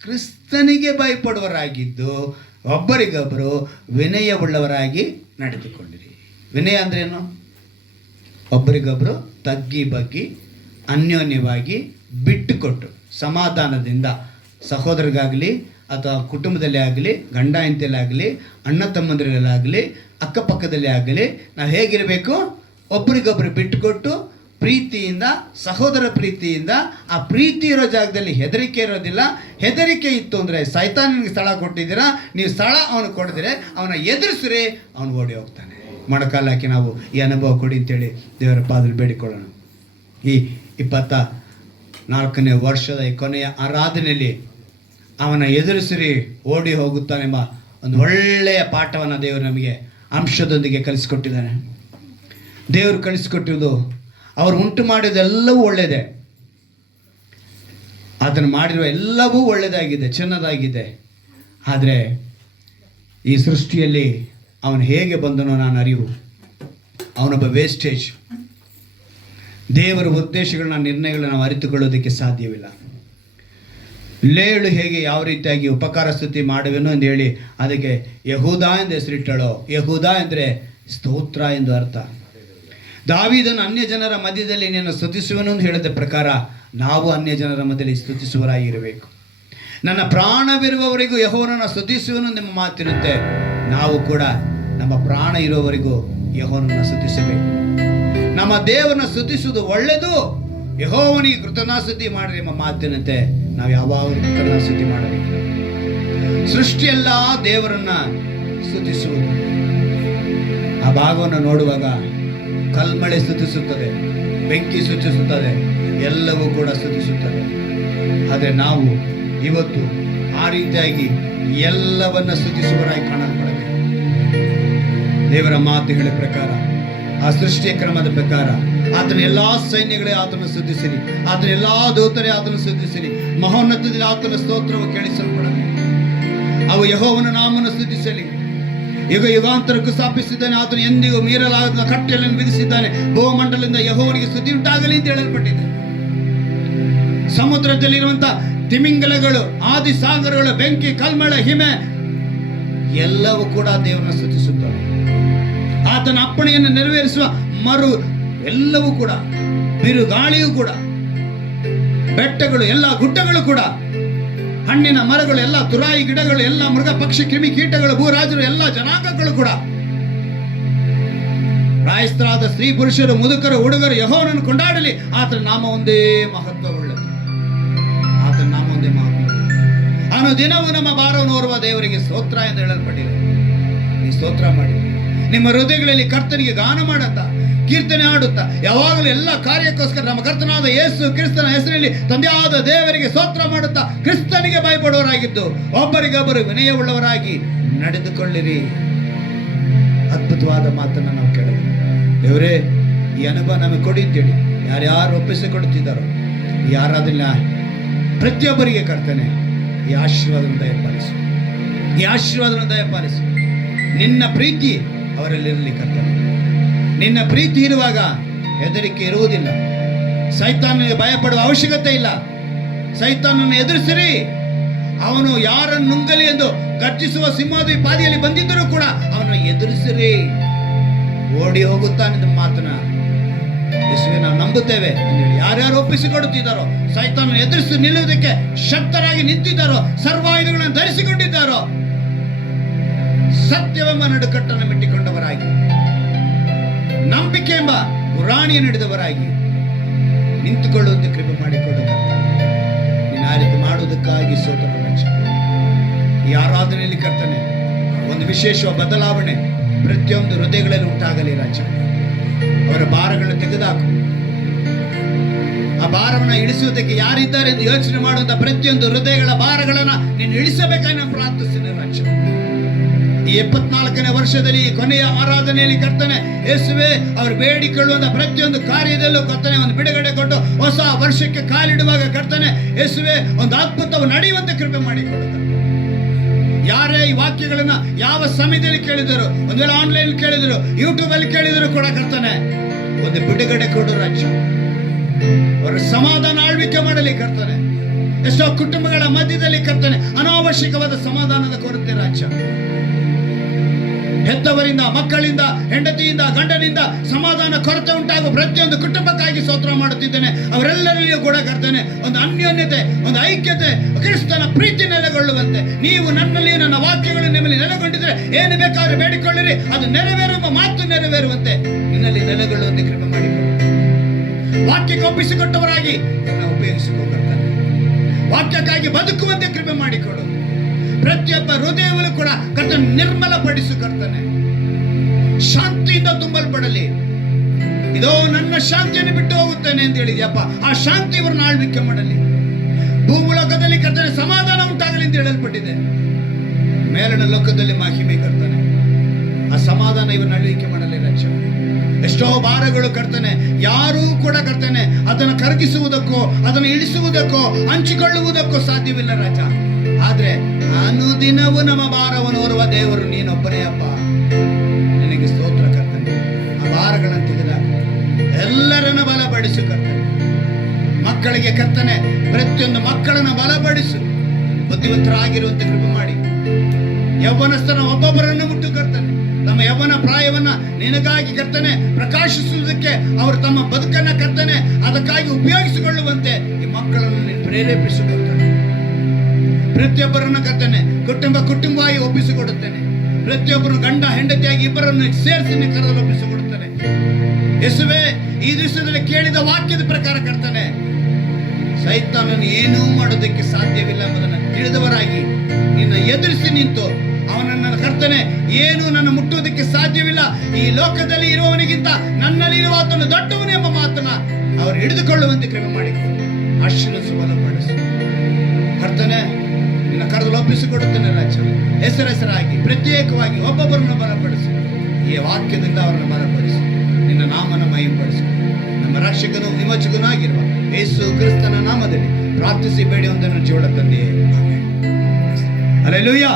ಕ್ರಿಸ್ತನಿಗೆ ಭಯಪಡುವವರಾಗಿದ್ದು ಒಬ್ಬರಿಗೊಬ್ಬರು ವಿನಯವುಳ್ಳವರಾಗಿ ನಡೆದುಕೊಂಡಿರಿ. ವಿನಯ ಅಂದ್ರೇನು? ಒಬ್ಬರಿಗೊಬ್ಬರು ತಗ್ಗಿ ಬಗ್ಗಿ ಅನ್ಯೋನ್ಯವಾಗಿ ಬಿಟ್ಟುಕೊಟ್ಟು ಸಮಾಧಾನದಿಂದ ಸಹೋದರಿಗಾಗಲಿ ಅಥವಾ ಕುಟುಂಬದಲ್ಲಿ ಆಗಲಿ, ಗಂಡ ಹೆಂಡತಿಯಲ್ಲಿ ಆಗಲಿ, ಅಣ್ಣ ತಮ್ಮಂದಿರಲ್ಲಾಗಲಿ, ಅಕ್ಕಪಕ್ಕದಲ್ಲಿ ಆಗಲಿ ನಾವು ಹೇಗಿರಬೇಕು? ಒಬ್ಬರಿಗೊಬ್ಬರು ಬಿಟ್ಟುಕೊಟ್ಟು ಪ್ರೀತಿಯಿಂದ, ಸಹೋದರ ಪ್ರೀತಿಯಿಂದ. ಆ ಪ್ರೀತಿ ಇರೋ ಜಾಗದಲ್ಲಿ ಹೆದರಿಕೆ ಇರೋದಿಲ್ಲ. ಹೆದರಿಕೆ ಇತ್ತು ಅಂದರೆ ಸೈತಾನನಿಗೆ ಸ್ಥಳ ಕೊಟ್ಟಿದ್ದೀರಾ, ನೀವು ಸ್ಥಳ ಅವನು ಕೊಡಿದ್ರೆ ಅವನ ಎದುರಿಸ್ರಿ, ಅವನು ಓಡಿ ಹೋಗ್ತಾನೆ. ಮೊಣಕಾಲು ಹಾಕಿ ನಾವು ಈ ಅನುಭವ ಕೊಡಿ ಅಂತೇಳಿ ದೇವರ ಪಾದದಲ್ಲಿ ಬೇಡಿಕೊಳ್ಳೋಣ. ಈ 24ನೇ ವರ್ಷದ ಈ ಕೊನೆಯ ಆರಾಧನೆಯಲ್ಲಿ ಅವನ ಎದುರಿಸಿರಿ ಓಡಿ ಹೋಗುತ್ತಾನೆಂಬ ಒಂದು ಒಳ್ಳೆಯ ಪಾಠವನ್ನು ದೇವರು ನಮಗೆ ಅಂಶದೊಂದಿಗೆ ಕಲಿಸಿಕೊಟ್ಟಿದ್ದಾನೆ. ದೇವರು ಕಲಿಸಿಕೊಟ್ಟಿರುವುದು ಅವರು ಉಂಟು ಮಾಡಿದೆಲ್ಲವೂ ಒಳ್ಳೆಯದೇ. ಅದನ್ನು ಮಾಡಿರುವ ಎಲ್ಲವೂ ಒಳ್ಳೆಯದಾಗಿದೆ, ಚಿನ್ನದಾಗಿದೆ. ಆದರೆ ಈ ಸೃಷ್ಟಿಯಲ್ಲಿ ಅವನು ಹೇಗೆ ಬಂದನೋ ನಾನು ಅರಿವು. ಅವನೊಬ್ಬ ವೇಸ್ಟೇಜ್. ದೇವರ ಉದ್ದೇಶಗಳನ್ನ, ನಿರ್ಣಯಗಳನ್ನ ನಾವು ಅರಿತುಕೊಳ್ಳೋದಕ್ಕೆ ಸಾಧ್ಯವಿಲ್ಲ. ಲೇಳು ಹೇಗೆ ಯಾವ ರೀತಿಯಾಗಿ ಉಪಕಾರ ಸ್ತುತಿ ಮಾಡುವೆನು ಎಂದು ಹೇಳಿ ಅದಕ್ಕೆ ಯಹೂದ ಎಂದು ಹೆಸರಿಟ್ಟಳೋ. ಯಹೂದ ಅಂದರೆ ಸ್ತೋತ್ರ ಎಂದು ಅರ್ಥ. ದಾವೀದನು ಅನ್ಯ ಜನರ ಮಧ್ಯದಲ್ಲಿ ನಿನ್ನ ಸ್ತುತಿಸುವನು ಎಂದು ಹೇಳಿದ ಪ್ರಕಾರ ನಾವು ಅನ್ಯ ಜನರ ಮಧ್ಯದಲ್ಲಿ ಸ್ತುತಿಸುವರಾಗಿರಬೇಕು. ನನ್ನ ಪ್ರಾಣವಿರುವವರೆಗೂ ಯೆಹೋವನನ್ನು ಸ್ತುತಿಸುವನು ನಿಮ್ಮ ಮಾತಿರುತ್ತೆ. ನಾವು ಕೂಡ ನಮ್ಮ ಪ್ರಾಣ ಇರುವವರೆಗೂ ಯೆಹೋವನನ್ನು ಸ್ತುತಿಸಬೇಕು. ನಮ್ಮ ದೇವರನ್ನ ಸ್ತುತಿಸುವುದು ಒಳ್ಳೆಯದು. ಯೆಹೋವನಿಗೆ ಕೃತಜ್ಞತಾಸ್ತುತಿ ಮಾಡಿರಿ ಎಂಬ ಮಾತಿನಂತೆ ನಾವು ಯಾವಾಗಲೂ ಕೃತಜ್ಞತಾಸ್ತುತಿ ಮಾಡಬೇಕು. ಸೃಷ್ಟಿಯೆಲ್ಲ ದೇವರನ್ನ ಸ್ತುತಿಸುವುದು. ಆ ಭಾಗವನ್ನು ನೋಡುವಾಗ ಕಲ್ಮಳೆ ಸ್ತುತಿಸುತ್ತದೆ, ಬೆಂಕಿ ಸ್ತುತಿಸುತ್ತದೆ, ಎಲ್ಲವೂ ಕೂಡ ಸ್ತುತಿಸುತ್ತದೆ. ಆದರೆ ನಾವು ಇವತ್ತು ಆ ರೀತಿಯಾಗಿ ಎಲ್ಲವನ್ನ ಸ್ತುತಿಸುವರಾಗಿ ಕಾಣಲ್ಪಡಬೇಕು. ದೇವರ ಮಾತು ಹೇಳಿದ ಪ್ರಕಾರ, ಆ ಸೃಷ್ಟಿಯ ಕ್ರಮದ ಪ್ರಕಾರ ಆತನ ಎಲ್ಲಾ ಸೈನ್ಯಗಳೇ ಆತನ ಸ್ತುತಿಸಿರಿ, ಆತನ ಎಲ್ಲಾ ದೂತರೇ ಆತನ ಸ್ತುತಿಸಿರಿ. ಮಹೋನ್ನತದಲ್ಲಿ ಆತನ ಸ್ತೋತ್ರವು ಕೇಳಿಸಲ್ಪಡಲಿ. ಅವು ಯೆಹೋವನ ನಾಮವನ್ನು ಸ್ತುತಿಸಲಿ. ಯುಗ ಯುಗಾಂತರಕ್ಕೂ ಸ್ಥಾಪಿಸಿದ್ದಾನೆ. ಆತನು ಎಂದಿಗೂ ಮೀರಲಾಗದ ಕಟ್ಟಳೆಯನ್ನು ವಿಧಿಸಿದ್ದಾನೆ. ಭೂಮಂಡಲದಿಂದ ಯೆಹೋವನಿಗೆ ಸ್ತುತಿ ಉಂಟಾಗಲಿ ಅಂತ ಹೇಳಲ್ಪಟ್ಟಿದೆ. ಸಮುದ್ರದಲ್ಲಿರುವಂತಹ ತಿಮಿಂಗಲಗಳು, ಆದಿ ಸಾಗರಗಳು, ಬೆಂಕಿ, ಕಲ್ಮಳೆ, ಹಿಮೆ ಎಲ್ಲವೂ ಕೂಡ ದೇವರನ್ನು ಸ್ತುತಿಸುತ್ತವೆ. ಆತನ ಅಪ್ಪಣೆಯನ್ನು ನೆರವೇರಿಸುವ ಮರು ಎಲ್ಲವೂ ಕೂಡ, ಬಿರುಗಾಳಿಯೂ ಕೂಡ, ಬೆಟ್ಟಗಳು, ಎಲ್ಲ ಗುಡ್ಡಗಳು ಕೂಡ, ಹಣ್ಣಿನ ಮರಗಳು, ಎಲ್ಲ ತುರಾಯಿ ಗಿಡಗಳು, ಎಲ್ಲ ಮೃಗ ಪಕ್ಷಿ ಕ್ರಿಮಿ ಕೀಟಗಳು, ಭೂರಾಜರು, ಎಲ್ಲ ಜನಾಂಗಗಳು ಕೂಡ, ಪ್ರಾಯಸ್ಥರಾದ ಸ್ತ್ರೀ ಪುರುಷರು, ಮುದುಕರು, ಹುಡುಗರು ಯೆಹೋವನನ್ನು ಕೊಂಡಾಡಲಿ. ಆತನ ನಾಮ ಒಂದೇ ಮಹತ್ವವುಳ್ಳದು. ಆತನ ನಾಮ ಒಂದೇ ಮಹತ್ವ. ಅವನು ದಿನವೂ ನಮ್ಮ ಭಾರವನ್ನು ಹೊರುವ ದೇವರಿಗೆ ಸ್ತೋತ್ರ ಎಂದು ಹೇಳಲ್ಪಟ್ಟಿದೆ. ಸ್ತೋತ್ರ ಮಾಡಿ. ನಿಮ್ಮ ಹೃದಯಗಳಲ್ಲಿ ಕರ್ತನಿಗೆ ಗಾನ ಮಾಡುತ್ತಾ, ಕೀರ್ತನೆ ಆಡುತ್ತಾ, ಯಾವಾಗಲೂ ಎಲ್ಲ ಕಾರ್ಯಕ್ಕೋಸ್ಕರ ನಮ್ಮ ಕರ್ತನಾದ ಯೇಸು ಕ್ರಿಸ್ತನ ಹೆಸರಿನಲ್ಲಿ ತಂದೆಯಾದ ದೇವರಿಗೆ ಸ್ತೋತ್ರ ಮಾಡುತ್ತಾ, ಕ್ರಿಸ್ತನಿಗೆ ಭಯಪಡುವವರಾಗಿದ್ದು ಒಬ್ಬರಿಗೊಬ್ಬರು ವಿನಯವುಳ್ಳವರಾಗಿ ನಡೆದುಕೊಳ್ಳಿರಿ. ಅದ್ಭುತವಾದ ಮಾತನ್ನು ನಾವು ಕೇಳಿದ್ವಿ. ದೇವರೇ, ಈ ಅನುಭವ ನಮಗೆ ಕೊಡಿ ಅಂತೇಳಿ ಯಾರ್ಯಾರು ಒಪ್ಪಿಸಿಕೊಡುತ್ತಿದ್ದಾರೋ ಈ ಆರಾಧನೆ ಪ್ರತಿಯೊಬ್ಬರಿಗೆ ಕರ್ತನೆ ಈ ಆಶೀರ್ವಾದವನ್ನು ದಯಪಾಲಿಸು, ಈ ಆಶೀರ್ವಾದವನ್ನು ದಯಪಾಲಿಸು. ನಿನ್ನ ಪ್ರೀತಿ ಅವರಲ್ಲಿರಲಿ ಕರ್ತನೆ. ನಿನ್ನ ಪ್ರೀತಿ ಇರುವಾಗ ಹೆದರಿಕೆ ಇರುವುದಿಲ್ಲ. ಸೈತಾನನಿಗೆ ಭಯಪಡುವ ಅವಶ್ಯಕತೆ ಇಲ್ಲ. ಸೈತಾನನ್ನು ಎದುರಿಸಿರಿ. ಅವನು ಯಾರನ್ನು ನುಂಗಲಿ ಎಂದು ಗರ್ಜಿಸುವ ಸಿಂಹದ ಪಾದಿಯಲ್ಲಿ ಬಂದಿದ್ದರೂ ಕೂಡ ಅವನನ್ನು ಎದುರಿಸಿರಿ. ಓಡಿ ಹೋಗುತ್ತಾನೆ ಮಾತನ್ನ ಯೇಸುವೆ ನಾವು ನಂಬುತ್ತೇವೆ ಅಂತೇಳಿ ಯಾರ್ಯಾರು ಒಪ್ಪಿಸಿಕೊಡುತ್ತಿದ್ದಾರೋ, ಸೈತಾನನ್ನು ಎದುರಿಸಿ ನಿಲ್ಲುವುದಕ್ಕೆ ಶಕ್ತರಾಗಿ ನಿಂತಿದ್ದಾರೋ, ಸರ್ವಾಯುಧಗಳನ್ನು ಧರಿಸಿಕೊಂಡಿದ್ದಾರೋ, ಸತ್ಯವೆಂಬ ನಡುಕಟ್ಟನ್ನು ಮೆಟ್ಟಿಕೊಂಡವರಾಗಿ, ನಂಬಿಕೆ ಎಂಬ ಗುರಾಣಿಯ ನಡೆದವರಾಗಿ ನಿಂತುಕೊಳ್ಳುವಂತೆ ಕೃಪೆ ಮಾಡಿಕೊಡು ಕರ್ತನೆ. ನೀನು ಆ ರೀತಿ ಮಾಡುವುದಕ್ಕಾಗಿ ಸ್ತೋತ್ರ. ಈ ಆರಾಧನೆಯಲ್ಲಿ ಕರ್ತನೆ ಒಂದು ವಿಶೇಷ ಬದಲಾವಣೆ ಪ್ರತಿಯೊಂದು ಹೃದಯಗಳಲ್ಲಿ ಉಂಟಾಗಲಿ ರಾಜ. ಅವರ ಭಾರಗಳನ್ನು ತೆಗೆದುಹಾಕು. ಆ ಭಾರವನ್ನು ಇಳಿಸುವುದಕ್ಕೆ ಯಾರಿದ್ದಾರೆ ಎಂದು ಯೋಚನೆ ಮಾಡುವಂತ ಪ್ರತಿಯೊಂದು ಹೃದಯಗಳ ಭಾರಗಳನ್ನ ನೀನು ಇಳಿಸಬೇಕಾಗಿ ನಾನು ಪ್ರಾರ್ಥಿಸ್ತೇನೆ ರಾಜ. ಈ 74ನೇ ವರ್ಷದಲ್ಲಿ ಕೊನೆಯ ಆರಾಧನೆಯಲ್ಲಿ ಕರ್ತನೆ ಯೇಸುವೆ ಅವರು ಬೇಡಿಕೊಳ್ಳುವಂತ ಪ್ರತಿಯೊಂದು ಕಾರ್ಯದಲ್ಲೂ ಕರ್ತನೆ ಒಂದು ಬಿಡುಗಡೆ ಕೊಟ್ಟು ಹೊಸ ವರ್ಷಕ್ಕೆ ಕಾಲಿಡುವಾಗ ಕರ್ತನೆ ಯೇಸುವೆ ಒಂದು ಅದ್ಭುತವು ನಡೆಯುವಂತೆ ಕೃಪೆ ಮಾಡಿಕೊಡುತ್ತಾರೆ. ಯಾರೇ ಈ ವಾಕ್ಯಗಳನ್ನ ಯಾವ ಸಮಯದಲ್ಲಿ ಕೇಳಿದರು, ಒಂದು ವೇಳೆ ಆನ್ಲೈನ್ ಕೇಳಿದರು, ಯೂಟ್ಯೂಬ್ ಅಲ್ಲಿ ಕೇಳಿದರು ಕೂಡ ಕರ್ತನೆ ಒಂದು ಬಿಡುಗಡೆ ಕೊಡು ರಾಜ್ಯ. ಅವರ ಸಮಾಧಾನ ಆಳ್ವಿಕೆ ಮಾಡಲಿ ಕರ್ತನೆ. ಎಷ್ಟೋ ಕುಟುಂಬಗಳ ಮಧ್ಯದಲ್ಲಿ ಕರ್ತನೆ ಅನಾವಶ್ಯಕವಾದ ಸಮಾಧಾನದ ಕೊರತೆ ರಾಜ್ಯ. ಹೆತ್ತವರಿಂದ, ಮಕ್ಕಳಿಂದ, ಹೆಂಡತಿಯಿಂದ, ಗಂಡನಿಂದ ಸಮಾಧಾನ ಕೊರತೆ ಉಂಟಾಗುವ ಪ್ರತಿಯೊಂದು ಕುಟುಂಬಕ್ಕಾಗಿ ಸ್ತೋತ್ರ ಮಾಡುತ್ತಿದ್ದೇನೆ. ಅವರೆಲ್ಲರಲ್ಲಿಯೂ ಕೂಡ ಕರ್ತನೆ ಒಂದು ಅನ್ಯೋನ್ಯತೆ, ಒಂದು ಐಕ್ಯತೆ, ಕ್ರಿಸ್ತನ ಪ್ರೀತಿ ನೆಲೆಗೊಳ್ಳುವಂತೆ ನೀವು ನನ್ನಲ್ಲಿಯೂ ನನ್ನ ವಾಕ್ಯಗಳು ನಿಮ್ಮಲ್ಲಿ ನೆಲೆಗೊಂಡಿದ್ರೆ ಏನು ಬೇಕಾದ್ರೂ ಬೇಡಿಕೊಳ್ಳಿರಿ, ಅದು ನೆರವೇರುವ ಮಾತು ನೆರವೇರುವಂತೆ ನಿನ್ನಲ್ಲಿ ನೆಲೆಗೊಳ್ಳುವಂತೆ ಕೃಪೆ ಮಾಡಿಕೊಳ್ಳಿ. ವಾಕ್ಯಕ್ಕೆ ಒಪ್ಪಿಸಿಕೊಟ್ಟವರಾಗಿ ಉಪಯೋಗಿಸಿಕೊಳ್ಳುತ್ತಾನೆ. ವಾಕ್ಯಕ್ಕಾಗಿ ಬದುಕುವಂತೆ ಕೃಪೆ ಮಾಡಿಕೊಡು. ಪ್ರತಿಯೊಬ್ಬ ಹೃದಯವಲ್ಲೂ ಕೂಡ ಕರ್ತನ ನಿರ್ಮಲಪಡಿಸು ಕರ್ತನೆ. ಶಾಂತಿಯಿಂದ ತುಂಬಲ್ಪಡಲಿ. ಇದೋ ನನ್ನ ಶಾಂತಿಯನ್ನು ಬಿಟ್ಟು ಹೋಗುತ್ತೇನೆ ಅಂತ ಹೇಳಿದ್ಯಪ್ಪ, ಆ ಶಾಂತಿ ಇವರನ್ನು ಆಳ್ವಿಕೆ ಮಾಡಲಿ. ಭೂಮುಲೋಕದಲ್ಲಿ ಕರ್ತನೆ ಸಮಾಧಾನ ಉಂಟಾಗಲಿ ಅಂತ ಹೇಳಲ್ಪಟ್ಟಿದೆ. ಮೇಲಿನ ಲೋಕದಲ್ಲಿ ಮಹಿಮೆ ಕರ್ತನೆ, ಆ ಸಮಾಧಾನ ಇವರನ್ನು ಆಳ್ವಿಕೆ ಮಾಡಲಿ ರಾಜ. ಎಷ್ಟೋ ಭಾರಗಳು ಕರ್ತನೆ ಯಾರೂ ಕೂಡ ಕರ್ತನೆ ಅದನ್ನು ಕರಗಿಸುವುದಕ್ಕೋ ಅದನ್ನು ಇಳಿಸುವುದಕ್ಕೋ ಹಂಚಿಕೊಳ್ಳುವುದಕ್ಕೋ ಸಾಧ್ಯವಿಲ್ಲ ರಾಜ. ಆದ್ರೆ ಅನುದಿನವೂ ನಮ್ಮ ಭಾರವನ್ನು ಹೊರುವ ದೇವರು ನೀನೊಬ್ಬನೇ ಅಪ್ಪ. ನಿನಗೆ ಸ್ತೋತ್ರ ಕರ್ತನೆ. ಆ ಭಾರಗಳನ್ನು ತೆಗೆದಾಗ ಎಲ್ಲರನ್ನ ಬಲಪಡಿಸು ಕರ್ತನೆ. ಮಕ್ಕಳಿಗೆ ಕರ್ತನೆ ಪ್ರತಿಯೊಂದು ಮಕ್ಕಳನ್ನ ಬಲಪಡಿಸು. ಬುದ್ಧಿವಂತರಾಗಿರುವಂತೆ ಕೃಪೆ ಮಾಡಿ. ಯೌವನಸ್ಥನ ಒಬ್ಬೊಬ್ಬರನ್ನು ಮುಟ್ಟು ಕರ್ತನೆ ತಮ್ಮ ಯೌವನ ಪ್ರಾಯವನ್ನ ನಿನಗಾಗಿ ಕರ್ತನೆ ಪ್ರಕಾಶಿಸುವುದಕ್ಕೆ ಅವರು ತಮ್ಮ ಬದುಕನ್ನ ಕರ್ತನೆ ಅದಕ್ಕಾಗಿ ಉಪಯೋಗಿಸಿಕೊಳ್ಳುವಂತೆ ಈ ಮಕ್ಕಳನ್ನು ನೀನು ಪ್ರೇರೇಪಿಸು ಕರ್ತನೆ. ಪ್ರತಿಯೊಬ್ಬರನ್ನು ಕರ್ತನೆ ಕುಟುಂಬವಾಗಿ ಒಪ್ಪಿಸಿಕೊಡುತ್ತೇನೆ. ಪ್ರತಿಯೊಬ್ಬರು ಗಂಡ ಹೆಂಡತಿಯಾಗಿ ಇಬ್ಬರನ್ನು ಸೇರಿಸಿ ಕರೆದು ಒಪ್ಪಿಸಿಕೊಡುತ್ತೇನೆ. ಯೇಸುವೆ, ಈ ದಿವಸದಲ್ಲಿ ಕೇಳಿದ ವಾಕ್ಯದ ಪ್ರಕಾರ ಕರ್ತನೆ ಸೈತಾನನು ಏನೂ ಮಾಡೋದಕ್ಕೆ ಸಾಧ್ಯವಿಲ್ಲ ಎಂಬುದನ್ನು ತಿಳಿದವರಾಗಿ ನಿನ್ನ ಎದುರಿಸಿ ನಿಂತು ಅವನನ್ನ ಕರ್ತನೆ ಏನು ನನ್ನ ಮುಟ್ಟುವುದಕ್ಕೆ ಸಾಧ್ಯವಿಲ್ಲ, ಈ ಲೋಕದಲ್ಲಿ ಇರುವವನಿಗಿಂತ ನನ್ನಲ್ಲಿ ಇರುವ ಆತನು ದೊಡ್ಡವನು ಎಂಬ ಮಾತನ್ನ ಅವರು ಹಿಡಿದುಕೊಳ್ಳುವಂತೆ ಕ್ರಮ ಮಾಡಿಕೊಂಡು ಆಶೀರ್ವದಿಸು, ಬಲಪಡಿಸು ಕರ್ತನೆ. ನಿನ್ನ ಕರೆದು ಒಪ್ಪಿಸಿಕೊಡುತ್ತೇನೆ ರಾಜ. ಹೆಸರಾಗಿ ಪ್ರತ್ಯೇಕವಾಗಿ ಒಬ್ಬೊಬ್ಬರನ್ನು ಬಲಪಡಿಸು. ಈ ವಾಕ್ಯದಿಂದ ಅವರನ್ನು ಬಲಪಡಿಸು. ನಿನ್ನ ನಾಮನ ಮಹಿಮೆಪಡಿಸು. ನಮ್ಮ ರಕ್ಷಕನು ವಿಮೋಚಕನೂ ಆಗಿರುವ ಯೇಸು ಕ್ರಿಸ್ತನ ನಾಮದಲ್ಲಿ ಪ್ರಾರ್ಥಿಸಿ ಬೇಡಿ ಒಂದನ್ನು ಜೀವಳ ತಂದೆಯೇ. ಆಮೆನ್. ಹಲ್ಲೆಲೂಯಾ.